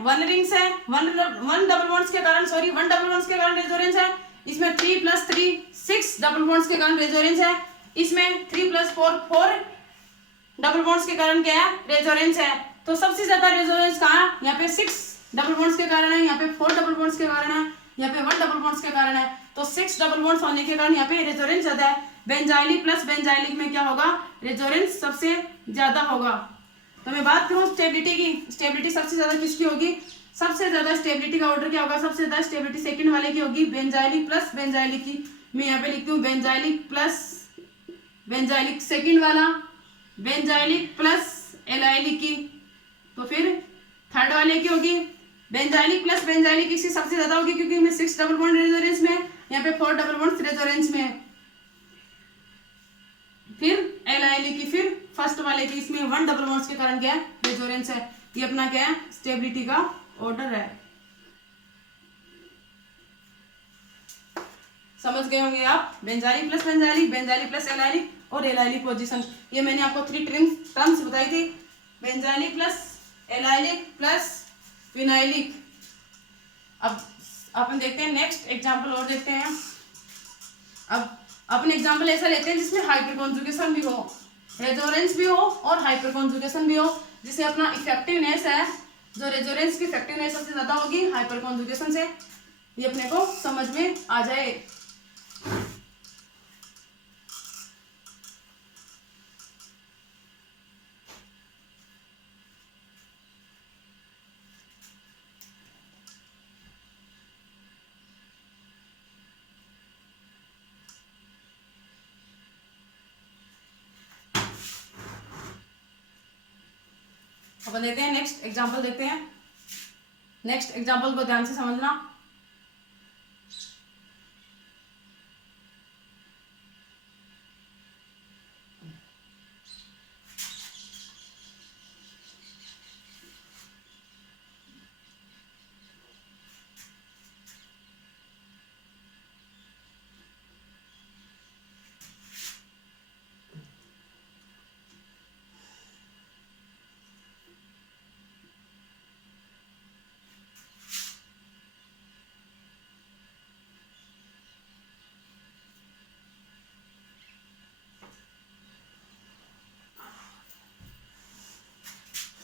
वन रिंग्स है, वन डबल बॉन्ड्स के कारण, सॉरी वन डबल बॉन्ड्स के कारण रेजोनेंस है। इसमें 3 + 3 6 डबल बॉन्ड्स के कारण रेजोनेंस है। इसमें 3 + 4 4 डबल बॉन्ड्स के कारण क्या है, रेजोनेंस है। तो सबसे ज्यादा रेजोनेंस कहाँ है, यहाँ पे 6 डबल बॉन्ड्स के कारण है, यहाँ पे 4 डबल बॉन्ड्स के कारण है, यहाँ पे 1 डबल बॉन्ड्स के कारण है। तो 6 डबल बॉन्ड्स होने के कारण यहाँ पे रेजोनेंस ज्यादा है। बेंजाइलिक प्लस बेंजाइलिक में क्या होगा, रेजोनेंस सबसे ज्यादा होगा। तो मैं बात करूँ स्टेबिलिटी की, स्टेबिलिटी सबसे ज्यादा किसकी होगी, सबसे ज्यादा स्टेबिलिटी का ऑर्डर क्या होगा, सबसे ज्यादा स्टेबिलिटी सेकंड वाले की होगी, बेंजाइलिक प्लस बेंजाइलिक की। मैं यहाँ पे लिखती हूँ बेंजाइलिक प्लस बेंजाइलिक सेकंड वाला, बेंजाइलिक प्लस एलाइलिक की। तो फिर थर्ड वाले की होगी बेंजाइलिक प्लस बेंजाइलिक, इसकी सबसे ज्यादा होगी क्योंकि इसमें 6 डबल बॉन्ड रेजोनेंस में, यहाँ पे 4 डबल बॉन्ड रेजोनेंस में। फिर एलाइलिक की, फिर फर्स्ट वाले की, इसमें 1 डबल बॉन्ड्स के कारण क्या है, रेजोनेंस है। ये अपना क्या है, स्टेबिलिटी का ऑर्डर है। समझ गए होंगे आप, benzylic plus benzylic, benzylic plus allylic और एलाइलिक पोजीशन। ये मैंने आपको 3 टर्म्स बताई थी, benzylic plus allylic plus phenylic. अब अपन देखते हैं नेक्स्ट एग्जांपल और देखते हैं। अब अपन एग्जांपल ऐसा लेते हैं जिसमें हाइपर कॉन्जुगेशन भी हो, रेजोनेंस भी हो और हाइपर कॉन्जुगेशन भी हो, जिससे अपना इफेक्टिवनेस है, जो रेजोनेंस की इफेक्टिवनेस सबसे ज्यादा होगी हाइपर कॉन्जुगेशन से। ये अपने को समझ में आ जाए। अपन देखते हैं नेक्स्ट एग्जांपल देखते हैं। नेक्स्ट एग्जांपल को ध्यान से समझना।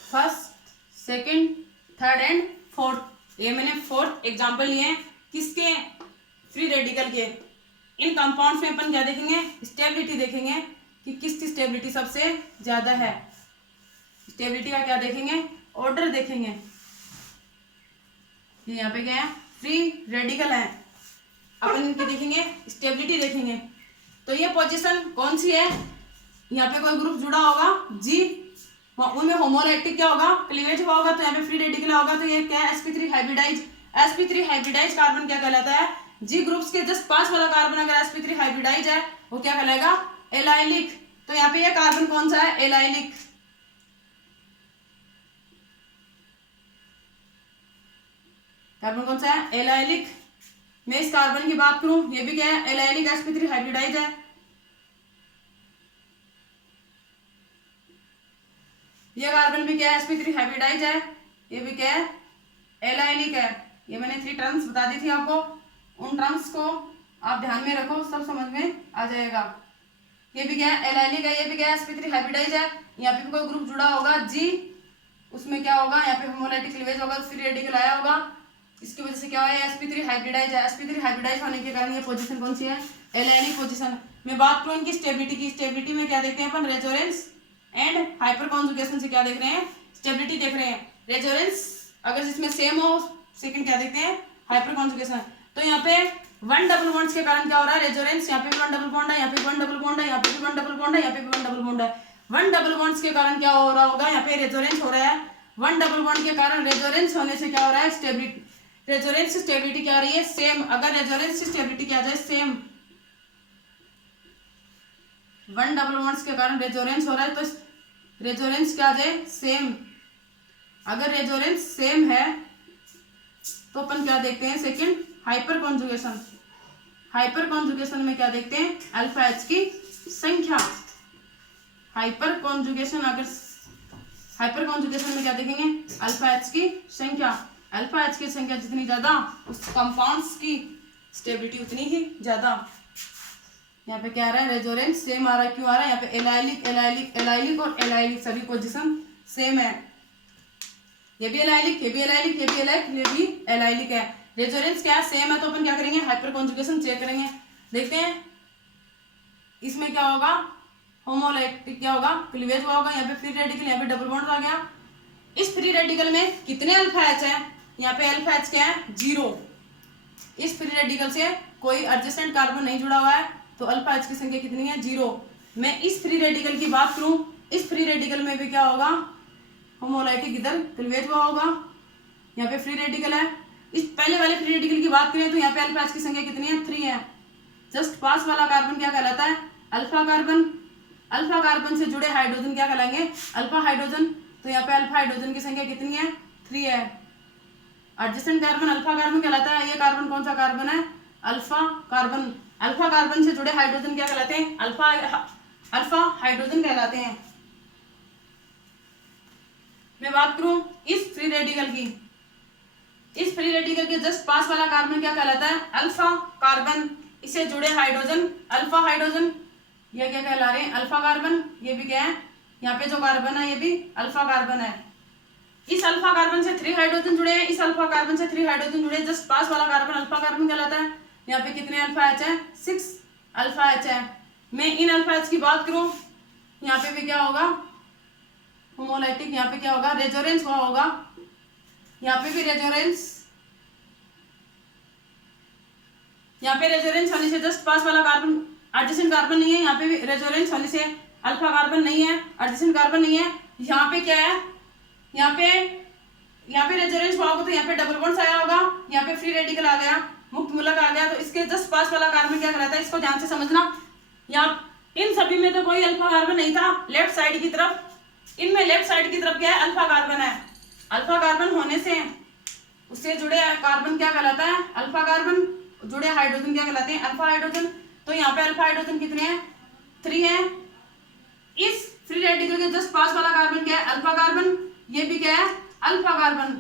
First, second, third and fourth, ये मैंने फोर्थ एग्जांपल लिए हैं किसके, फ्री रेडिकल के। इन कंपाउंड्स में अपन क्या देखेंगे, स्टेबिलिटी देखेंगे कि किसकी स्टेबिलिटी सबसे ज्यादा है। स्टेबिलिटी का क्या देखेंगे, ऑर्डर देखेंगे। ये यहाँ पे क्या है, फ्री रेडिकल है, अपन इनकी देखेंगे स्टेबिलिटी देखेंगे। तो ये पोजीशन कौन सी है, यहाँ पे कोई ग्रुप जुड़ा होगा जी, उनमें होमोलैक्टिक क्या होगा, क्लीवेज हुआ होगा, तो यहाँ पे फ्री रेडिकल होगा। तो ये क्या है, sp3 hybridise. sp3 hybridize carbon क्या कहलाता है, जी ग्रुप्स के जस्ट पास वाला कार्बन अगर sp3 हाइब्रिडाइज है वो क्या कहलाएगा, एलाइलिक। तो यहाँ पे ये कार्बन कौन सा है, एलाइलिक। कार्बन कौन सा है, एलाइलिक। मैं इस कार्बन की बात करूं, ये भी क्या है, एलाइलिक sp3 हाइब्रिडाइज है। ये कार्बन भी क्या है, sp3 हाइब्रिडाइज है। ये भी क्या है, एलाइलिक है। ये मैंने 3 टर्म्स बता दी थी आपको, उन टर्म्स को आप ध्यान में रखो, सब समझ में आ जाएगा। ये भी क्या है, एलाइलिक है। ये भी क्या है, sp3 हाइब्रिडाइज है। यहाँ पे भी कोई ग्रुप जुड़ा होगा जी, उसमें क्या होगा, यहाँ पे होमोलैटिक क्लीवेज होगा, फ्री रेडिकल आया होगा, इसकी वजह से क्या है, sp3 हाइब्रिडाइज है। sp3 हाइब्रिडाइज होने के कारण ये पोजीशन कौन सी है, एलाइलिक पोजीशन। मैं बात करूँ इनकी स्टेबिलिटी की, स्टेबिलिटी में क्या देखते हैं अपन, रेजोनेंस एंड हाइपर कॉन्जुगेशन से क्या देख रहे हैं, स्टेबिलिटी देख रहे हैं। रेजोनेंस अगर जिसमें सेम हो, सेकंड क्या देखते हैं, हाइपर कॉन्जुगेशन। तो यहाँ पे 1 डबल बॉन्ड्स के कारण क्या हो रहा है, रेजोनेंस। यहाँ पे 1 डबल बॉन्ड है, यहाँ पे 1 डबल बॉन्ड है, यहाँ पे भी 1 डबल बॉन्ड है, यहाँ पे भी 1 डबल बॉन्ड है। 1 डबल बॉन्ड्स के कारण क्या हो रहा होगा, यहाँ पे रेजोनेंस हो रहा है। 1 डबल बॉन्ड के कारण रेजोनेंस होने से क्या हो रहा है, स्टेबिलिटी, रेजोनेंस से स्टेबिलिटी क्या आ रही है, सेम। अगर रेजोनेंस से स्टेबिलिटी क्या आ जाए, सेम। 1 डबल बॉन्ड्स के कारण रेजोनेंस हो रहा है, तो रेजोनेंस क्या आ जाए, सेम। अगर रेजोनेंस सेम है तो अपन क्या देखते हैं, second, hyper conjugation. Hyper conjugation में क्या देखते हैं, अल्फा एच की संख्या। हाइपर कॉन्जुगेशन अगर हाइपर कॉन्जुगेशन में क्या देखेंगे, अल्फा एच की संख्या, अल्फा एच की संख्या जितनी ज्यादा उस कंपाउंड्स की स्टेबिलिटी उतनी ही ज्यादा। यहाँ पे क्या आ रहा है, रेजोनेंस सेम आ रहा है, क्यों आ रहा है, यहाँ पे एलाइलिक एलाइलिक एलाइलिक और एलाइलिक सभी पोजीशन सेम है, ये भी एलाइलिक, ये भी एलाइलिक, ये भी एलाइलिक, ये भी एलाइलिक है। रेजोनेंस क्या है, सेम है, तो अपन क्या करेंगे, हाइपर कॉन्जुगेशन चेक करेंगे। देखते हैं इसमें क्या होगा, होमोलैक्टिक क्या होगा, क्लीवेज हुआ होगा, यहाँ पे फ्री रेडिकल, यहाँ पे डबल बॉन्ड आ गया। इस फ्री रेडिकल में कितने अल्फा एच है, यहाँ पे अल्फा एच क्या है, 0। इस फ्री रेडिकल से कोई एडजेसेंट कार्बन नहीं जुड़ा हुआ है, तो अल्फा एच की संख्या कितनी है, 0। मैं इस फ्री रेडिकल की बात करूं, इस फ्री रेडिकल में भी क्या होगा, होमोलैक्टिक, इधर क्लीवेज हुआ होगा, यहाँ पे फ्री रेडिकल है। इस पहले वाले फ्री रेडिकल की बात करें तो यहाँ पे अल्फा एच की संख्या कितनी है, 3 है। जस्ट पास वाला कार्बन क्या कहलाता है, अल्फा कार्बन। अल्फा कार्बन से जुड़े हाइड्रोजन क्या कहलाएंगे, अल्फा हाइड्रोजन। तो यहाँ पे अल्फा हाइड्रोजन की संख्या कितनी है, 3 है। एडजेसेंट कार्बन अल्फा कार्बन कहलाता है, ये कार्बन कौन सा कार्बन है, अल्फा कार्बन। अल्फा कार्बन से जुड़े हाइड्रोजन क्या कहलाते हैं, अल्फा हाइड्रोजन कहलाते हैं। मैं बात करूं इस फ्री रेडिकल की, इस फ्री रेडिकल के जस्ट पास वाला कार्बन क्या कहलाता है, अल्फा कार्बन। इससे जुड़े हाइड्रोजन अल्फा हाइड्रोजन, ये क्या कहला रहे हैं, अल्फा कार्बन। ये भी क्या है, यहाँ पे जो कार्बन है ये भी अल्फा कार्बन है। इस अल्फा कार्बन से 3 हाइड्रोजन जुड़े हैं, इस अल्फा कार्बन से 3 हाइड्रोजन जुड़े हैं, जस्ट पास वाला कार्बन अल्फा कार्बन कहलाता है। यहाँ पे कितने अल्फा एच है, 6 अल्फा एच है। मैं इन अल्फा एच की बात करूं, यहाँ पे भी क्या होगा, होमोलैक्टिक, यहाँ पे क्या होगा, रेजोनेंस हुआ होगा, यहाँ पे भी रेजोनेंस, यहाँ पे रेजोनेंस होने से जस्ट पास वाला कार्बन एडजेसेंट कार्बन नहीं है, यहाँ पे भी रेजोनेंस होने से अल्फा कार्बन नहीं है, एडजेसेंट कार्बन नहीं है। यहाँ पे क्या है, यहाँ पे रेजोनेंस हुआ होगा तो यहाँ पे डबल बॉन्ड्स आया होगा, यहाँ पे फ्री रेडिकल आ गया, मुक्त मूलक आ गया, तो इसके जस्ट पास वाला कार्बन क्या कहलाता है, इसको ध्यान से समझना। यहाँ इन सभी में तो कोई अल्फा कार्बन नहीं था, लेफ्ट साइड की तरफ, इनमें लेफ्ट साइड की तरफ क्या है, अल्फा कार्बन है। अल्फा कार्बन होने से उससे जुड़े कार्बन क्या कहलाता है, अल्फा कार्बन। जुड़े हाइड्रोजन क्या कहलाते हैं, अल्फा हाइड्रोजन। तो यहाँ पे अल्फा हाइड्रोजन कितने हैं, 3 है। इस फ्री रेडिकल के जस्ट पास वाला कार्बन क्या है, अल्फा कार्बन। ये भी क्या है, अल्फा कार्बन।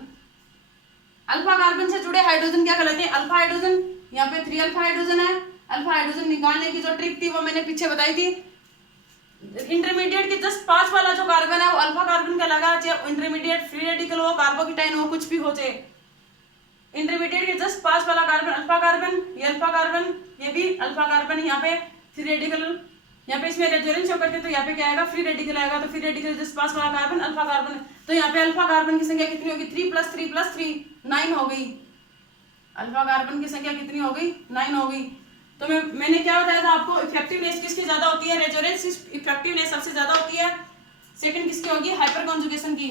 अल्फा कार्बन से जुड़े हाइड्रोजन क्या कहलाते हैं, अल्फा हाइड्रोजन। यहाँ पे 3 अल्फा हाइड्रोजन है। अल्फा हाइड्रोजन निकालने की जो ट्रिक थी वो मैंने पीछे बताई थी। इंटरमीडिएट के जस्ट पास वाला जो कार्बन है वो अल्फा कार्बन कहलाएगा, चाहे इंटरमीडिएट फ्री रेडिकल हो, कार्बोकेटाइन हो, कुछ भी हो चाहे। इंटरमीडिएट के जस्ट पास वाला कार्बन अल्फा कार्बन, ये अल्फा कार्बन, ये भी अल्फा कार्बन। यहाँ पे फ्री रेडिकल, यहाँ पे इसमें रेजोनेंस करते हैं तो यहाँ पे क्या आएगा, फ्री रेडिकल आएगा। तो फ्री रेडिकल जस्ट पास वाला कार्बन अल्फा कार्बन। तो यहाँ पे अल्फा कार्बन की संख्या कितनी होगी, 3 + 3 + 3 9 हो गई। अल्फा कार्बन की संख्या कितनी हो गई, 9 हो गई। तो मैंने क्या बताया था आपको, इफेक्टिवनेस किसकी ज्यादा होती है, रेजोनेंस इफेक्टिवनेस सबसे ज्यादा होती है। सेकंड किसकी होगी, हाइपर कॉन्जुगेशन की।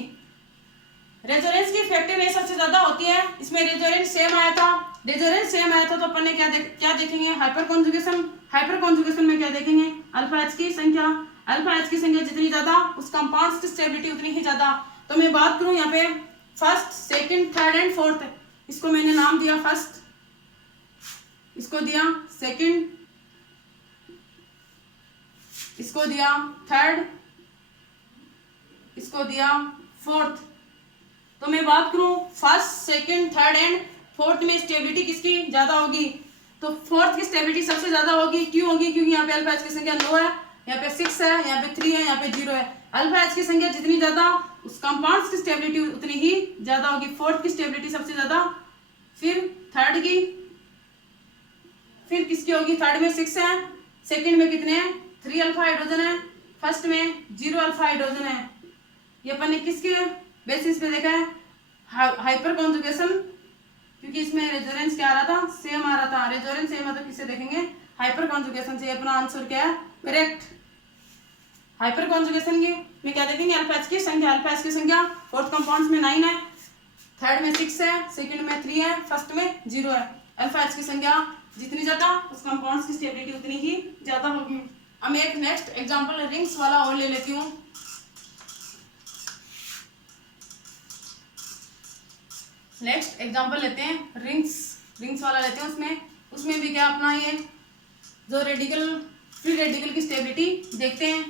रेजोनेंस की इफेक्टिवनेस सबसे ज्यादा होती है। इसमें रेजोनेंस सेम आया था, रेजोनेंस सेम आया था तो अपन ने क्या देखेंगे, हाइपर कॉन्जुगेशन। हाइपर कॉन्जुगेशन में क्या देखेंगे, अल्फा एच की संख्या। अल्फा एच की संख्या जितनी ज्यादा उस कंपाउंड्स की स्टेबिलिटी उतनी ही ज्यादा। तो मैं बात करूं यहाँ पे first, second, third and fourth, इसको मैंने नाम दिया फर्स्ट, इसको दिया सेकंड, इसको दिया थर्ड, इसको दिया फोर्थ। तो मैं बात करूं first, second, third and fourth में स्टेबिलिटी किसकी ज्यादा होगी, तो फोर्थ की स्टेबिलिटी सबसे ज्यादा होगी। क्यों होगी, क्योंकि यहाँ पे अल्फा एच की संख्या 9 है, यहाँ पे 6 है, यहाँ पे 3 है, यहाँ पे 0 है। अल्फा एच की संख्या जितनी ज्यादा उस कंपाउंड्स की स्टेबिलिटी उतनी ही ज्यादा होगी। फोर्थ की स्टेबिलिटी सबसे ज्यादा, फिर थर्ड की, फिर किसकी होगी, थर्ड में 6 है, सेकंड में कितने हैं, 3 अल्फा हाइड्रोजन है, फर्स्ट में 0 अल्फा हाइड्रोजन है। ये अपन ने किसके बेसिस पे देखा है, हाइपर कॉन्जुगेशन, क्योंकि इसमें रेजोनेंस क्या आ रहा था, सेम आ रहा था। रेजोनेंस सेम है तो किससे देखेंगे, हाइपर कॉन्जुगेशन से। अपना आंसर क्या है, करेक्ट। हाइपर कॉन्जुगेशन की में क्या देखेंगे, अल्फा एच की संख्या। अल्फा एच की संख्या फोर्थ कंपाउंड्स में 9 है, थर्ड में 6 है, सेकंड में 3 है, फर्स्ट में 0 है। अल्फा एच की संख्या जितनी ज्यादा उस कंपाउंड्स की स्टेबिलिटी उतनी ही ज्यादा होगी। अब मैं एक नेक्स्ट एग्जांपल रिंग्स वाला और ले लेती हूँ। नेक्स्ट एग्जांपल लेते हैं रिंग्स वाला लेते हैं। उसमें भी क्या अपना ये जो रेडिकल, फ्री रेडिकल की स्टेबिलिटी देखते हैं।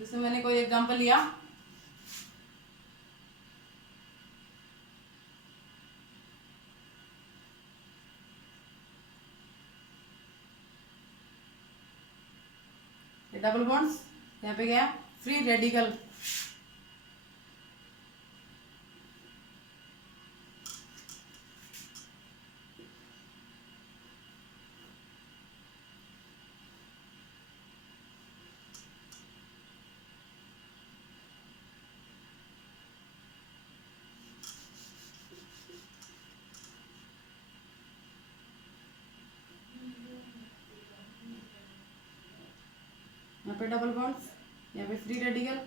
इसमें मैंने कोई एग्जांपल लिया, डबल बॉन्ड्स, यहाँ पे क्या है, फ्री रेडिकल। यहाँ पे डबल बॉन्ड्स, यहाँ पे फ्री रेडिकल।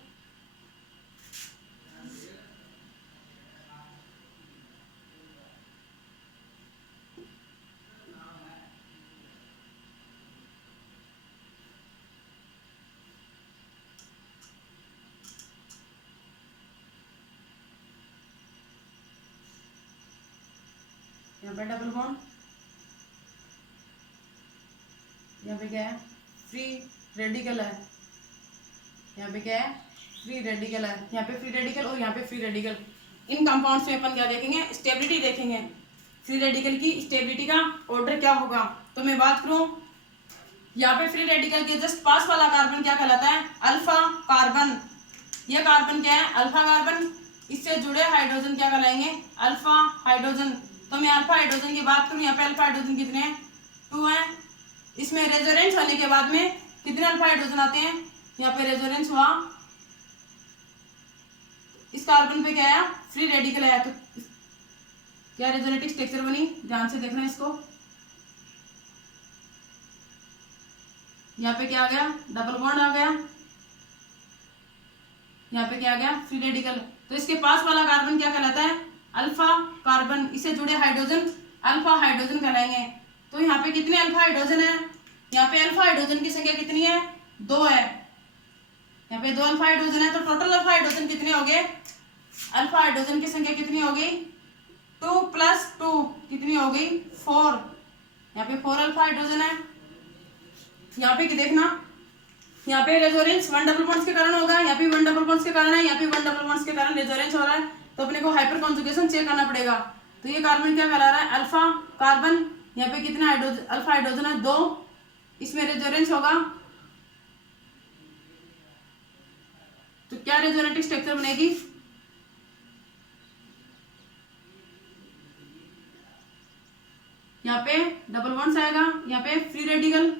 यहाँ पे डबल बॉन्ड, यहाँ पे क्या है, फ्री रेडिकल है। यहाँ पे क्या है, फ्री रेडिकल है। यहाँ पे फ्री रेडिकल और यहाँ पे फ्री रेडिकल। इन कंपाउंड्स में अपन क्या देखेंगे, स्टेबिलिटी देखेंगे। फ्री रेडिकल की स्टेबिलिटी का ऑर्डर क्या होगा। तो मैं बात करूं, यहाँ पे फ्री रेडिकल के जस्ट पास वाला कार्बन क्या कहलाता है, अल्फा कार्बन। यह कार्बन क्या है, अल्फा कार्बन। इससे जुड़े हाइड्रोजन क्या कहलाएंगे, अल्फा हाइड्रोजन। तो मैं अल्फा हाइड्रोजन की बात करूं, यहाँ पे अल्फा हाइड्रोजन कितने हैं, 2 हैं। इसमें रेजोनेंस होने के बाद में कितने अल्फा हाइड्रोजन आते हैं, यहाँ पे रेजोनेंस हुआ, इस कार्बन पे क्या आया, फ्री रेडिकल आया। तो क्या रेजोनेटिव स्ट्रक्चर बनी, ध्यान से देखना इसको। यहाँ पे क्या आ गया, डबल बॉन्ड आ गया। यहाँ पे क्या आ गया, फ्री रेडिकल। तो इसके पास वाला कार्बन क्या कहलाता है, अल्फा कार्बन। इसे जुड़े हाइड्रोजन अल्फा हाइड्रोजन कहलाएंगे। तो यहाँ पे कितने अल्फा हाइड्रोजन है, यहाँ पे अल्फा हाइड्रोजन की संख्या कितनी है, 2 है। यहाँ पे 2 अल्फा हाइड्रोजन है। तो टोटल अल्फा हाइड्रोजन कितने हो गए, अल्फा हाइड्रोजन की संख्या कितनी हो गई, 2 + 2 कितनी हो गई, 4। यहाँ पे 4 अल्फा हाइड्रोजन है। यहाँ पे देखना, यहाँ पे रेजोनेंस 1 डबल बॉन्ड्स के कारण होगा, यहाँ पे 1 डबल बॉन्ड्स के कारण है, यहाँ पे 1 डबल बॉन्ड्स के कारण रेजोनेंस हो रहा है। तो अपने को हाइपर कॉन्जुगेशन चेक करना पड़ेगा। तो ये कार्बन क्या कहला रहा है, अल्फा कार्बन। यहाँ पे कितने हाइड्रोजन, अल्फा हाइड्रोजन है 2, इसमें रेजोनेंस होगा। तो क्या रेजोनेटिव स्ट्रक्चर बनेगी, यहाँ पे डबल बॉन्ड्स आएगा, यहाँ पे फ्री रेडिकल,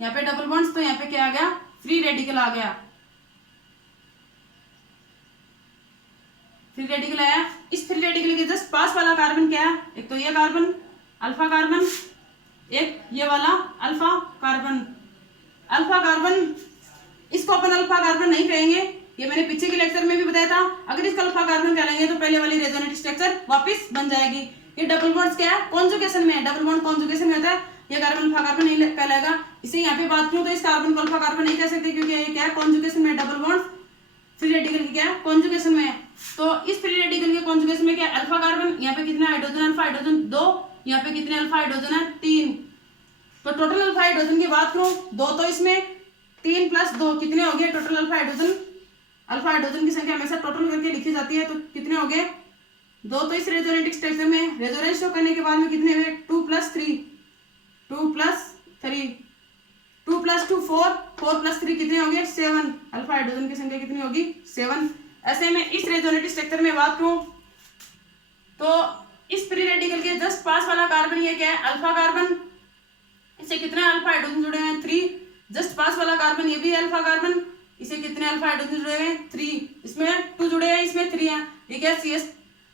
यहाँ पे डबल बॉन्ड्स, तो यहाँ पे क्या आ गया, फ्री रेडिकल आ गया। फ्री रेडिकल आया। इस फ्री रेडिकल के जस्ट पास वाला कार्बन क्या है, एक तो ये कार्बन अल्फा कार्बन, एक ये वाला अल्फा कार्बन। अल्फा कार्बन, इसको अपन अल्फा कार्बन नहीं कहेंगे, ये मैंने पीछे के लेक्चर में भी बताया था। अगर इसका अल्फा कार्बन कहलाएंगे तो पहले वाली रेजोनेटिव स्ट्रक्चर वापस बन जाएगी। ये डबल बॉन्ड्स क्या है, कॉन्जुगेशन में है, डबल बॉन्ड कॉन्जुगेशन में होता है। ये कार्बन अल्फा कार्बन नहीं कहलाएगा। इसे यहाँ पे बात करूं तो इस कार्बन को अल्फा कार्बन नहीं कह सकते, क्योंकि ये क्या है, कॉन्जुगेशन में डबल बॉन्ड। फ्री रेडिकल की क्या है, कॉन्जुगेशन में है। तो इस फ्री रेडिकल के कॉन्जुगेशन में क्या है, अल्फा कार्बन। यहाँ पे कितने हाइड्रोजन, अल्फा हाइड्रोजन 2, यहाँ पे कितने अल्फा हाइड्रोजन है, 3। तो टोटल अल्फा हाइड्रोजन की बात करूं, 2 तो इसमें, 3 + 2 कितने हो गए total alpha hydrogen. Alpha hydrogen की संख्या हमेशा टोटल करके लिखी जाती है। तो कितने हो गए, 2 तो इस रेजोनेटिव स्ट्रक्चर में, रेजोनेंस शो करने के बाद में कितने हुए, 2 + 3, 2 + 3, 2 + 2 4, 4 + 3 कितने हो गए, 7। अल्फा हाइड्रोजन की संख्या कितनी होगी, 7। ऐसे में इस रेजोनेटिव स्ट्रक्चर में बात करूं तो इस फ्री रेडिकल के जस्ट पास वाला कार्बन ये क्या है, अल्फा कार्बन। इसे कितने अल्फा हाइड्रोजन जुड़े हैं, 3। जस्ट पास वाला कार्बन ये भी है अल्फा कार्बन, इसे कितने अल्फा हाइड्रोजन जुड़े हैं, 3। इसमें 2 जुड़े हैं, इसमें 3 है। ये क्या है, CS,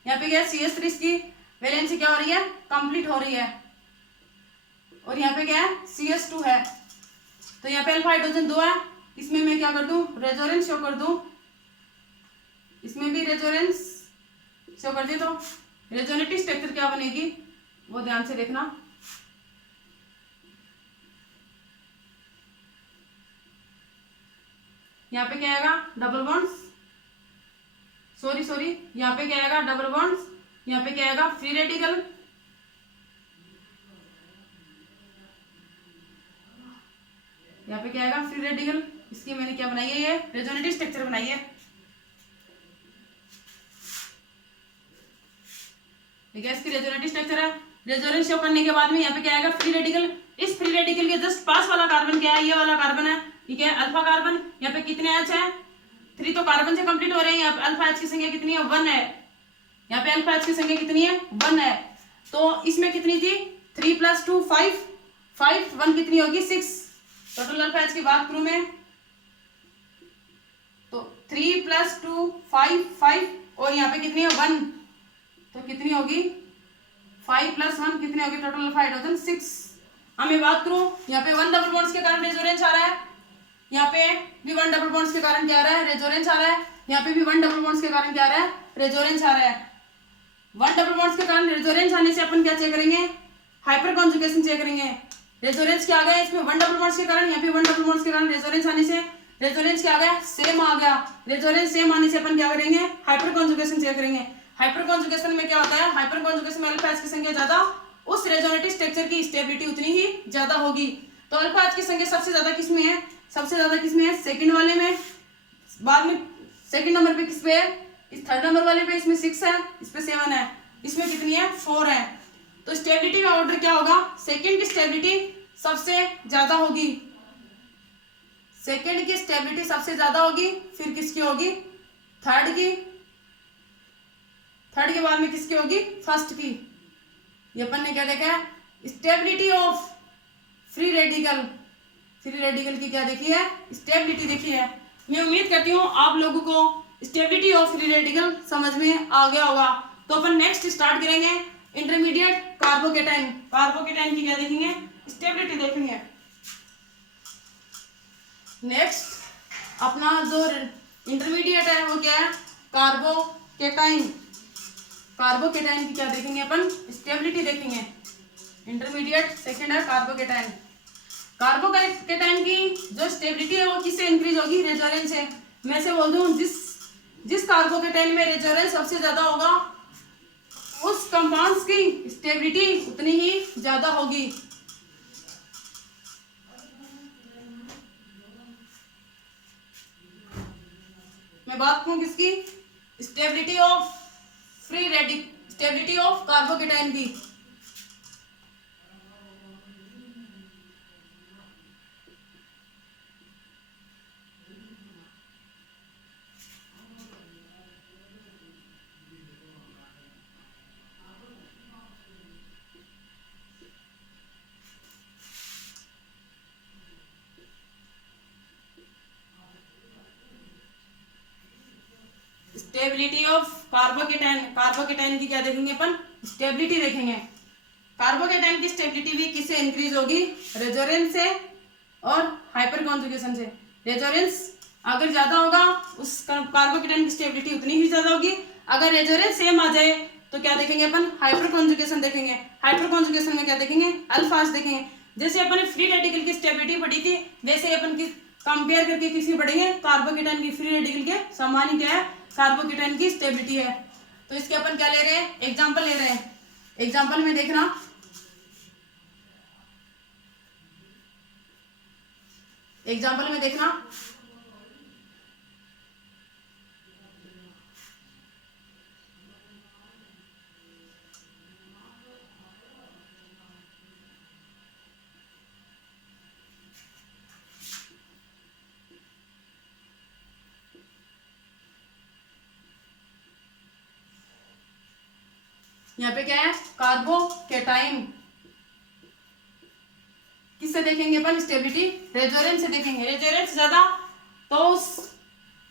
यहाँ पे क्या है, CS3, इसकी वैलेंसी क्या हो रही है, कंप्लीट हो रही है। और यहाँ पे क्या है, CS2 है। तो यहाँ पे अल्फा हाइड्रोजन 2 है। इसमें मैं क्या कर दूं, रेजोनेंस शो कर दूं, इसमें भी रेजोनेंस शो कर दे। तो रेजोनेटिव स्ट्रक्चर क्या बनेगी वो ध्यान से देखना। यहाँ पे क्या आएगा, डबल बॉन्ड्स, सॉरी यहाँ पे क्या आएगा, डबल बॉन्ड्स, यहाँ पे क्या आएगा, फ्री रेडिकल, यहाँ पे क्या आएगा फ्री रेडिकल। इसकी मैंने क्या बनाई है, ये रेजोनेटिव स्ट्रक्चर बनाई है, ठीक है। इसकी रेजोनेटिव स्ट्रक्चर है। रेजोनेंस शो करने के बाद में यहाँ पे क्या आएगा फ्री रेडिकल। इस फ्री रेडिकल के जस्ट पास वाला कार्बन क्या है, ये वाला कार्बन है, ठीक है, अल्फा कार्बन। यहाँ पे कितने एच है, 3 तो कार्बन से कंप्लीट हो रहे हैं। यहाँ पे अल्फा एच की संख्या कितनी है, 1 है। यहाँ पे अल्फा एच की संख्या कितनी है, 1 है। तो इसमें कितनी थी, 3 + 2 5, 5 1 कितनी होगी, 6। टोटल अल्फा एच की बात करूं मैं तो 3 + 2 5 5 और यहाँ पे कितनी है 1, तो कितनी होगी 5 + 1 कितनी होगी, टोटल अल्फा हाइड्रोजन 6। मैं बात करूं यहाँ पे 1 डबल बॉन्ड्स के कारण रेजोनेंस आ रहा है, यहाँ पे भी 1 डबल बॉन्ड्स के कारण क्या आ रहा है, रेजोनेंस आ रहा है। यहाँ पे भी 1 डबल बॉन्ड्स के कारण क्या आ रहा है, रेजोनेंस आ रहा है। 1 डबल बॉन्ड्स के कारण रेजोनेंस आने से अपन क्या चेक करेंगे, हाइपर कॉन्जुगेशन चेक करेंगे। रेजोनेंस क्या आ गया इसमें 1 डबल बॉन्ड्स के कारण, यहाँ पे 1 डबल बॉन्ड्स के कारण रेजोनेंस आने से रेजोनेंस क्या आ गया, सेम आ गया। रेजोनेंस सेम आने से अपन क्या करेंगे, हाइपर कॉन्जुगेशन चेक करेंगे। हाइपर कॉन्जुगेशन में क्या होता है, हाइपर कॉन्जुगेशन में अल्फा एच की संख्या ज्यादा, उस रेजोनेटिव स्ट्रक्चर की स्टेबिलिटी उतनी ही ज्यादा होगी। तो अल्फा एच की संख्या सबसे ज्यादा किसमें है, सबसे ज्यादा किसमें है, सेकंड वाले में। बाद में सेकंड नंबर पे किस पे है, इस थर्ड नंबर वाले पे, इसमें 6 है, इस पे 7 है, इसमें कितनी है 4 है। तो स्टेबिलिटी का ऑर्डर क्या होगा, सेकंड की स्टेबिलिटी सबसे ज्यादा होगी, सेकंड की स्टेबिलिटी सबसे ज्यादा होगी, फिर किसकी होगी, थर्ड की, थर्ड के बाद में किसकी होगी, फर्स्ट की। ये अपन ने क्या देखा है, stability of free radical, free radical की क्या देखी है, स्टेबिलिटी देखी है। मैं उम्मीद करती हूँ आप लोगों को स्टेबिलिटी ऑफ फ्री रेडिकल समझ में आ गया होगा। तो अपन नेक्स्ट स्टार्ट करेंगे इंटरमीडिएट कार्बोकेटाइन। कार्बोकेटाइन की क्या देखेंगे, स्टेबिलिटी देखेंगे। नेक्स्ट अपना जो इंटरमीडिएट है वो क्या है, कार्बोकेटाइन। कार्बोकेटाइन की क्या देखेंगे अपन, स्टेबिलिटी देखेंगे। इंटरमीडिएट सेकंड है कार्बोकेटाइन। कार्बोकेटाइन की जो स्टेबिलिटी है वो किससे इंक्रीज होगी, रेजोनेंस से। मैं से बोल दूं जिस कार्बोकेटाइन में रेजोनेंस सबसे ज्यादा होगा उस कंपाउंड्स की स्टेबिलिटी उतनी ही ज्यादा होगी। मैं बात करूं किसकी, stability of free radical, stability of carbocation की। स्टेबिलिटी ऑफ कार्बोकेटाइन, कार्बोकेटाइन की क्या देखेंगे अपन, स्टेबिलिटी देखेंगे। कार्बोकेटाइन की स्टेबिलिटी भी किससे इंक्रीज होगी, रेजोनेंस से और हाइपर कॉन्जुगेशन से। रेजोनेंस अगर ज्यादा होगा उस कार्बोकेटाइन की स्टेबिलिटी उतनी ही ज्यादा होगी। अगर रेजोनेंस सेम आ जाए तो क्या देखेंगे अपन, हाइपर कॉन्जुगेशन देखेंगे। हाइपर कॉन्जुगेशन में क्या देखेंगे, अल्फा देखेंगे। जैसे अपन फ्री रेडिकल की स्टेबिलिटी पढ़ी थी वैसे अपन की कंपेयर करके किसकी पढ़ेंगे, कार्बोकेटाइन की फ्री रेडिकल के समान ही क्या है, कार्बोकेटाइन की स्टेबिलिटी है। तो इसके अपन क्या ले रहे हैं, एग्जांपल ले रहे हैं। एग्जांपल में देखना, एग्जांपल में देखना यहाँ पे क्या है, कार्बोकेटाइन किससे देखेंगे अपन, स्टेबिलिटी रेजोनेंस से देखेंगे। रेजोनेंस ज्यादा तो उस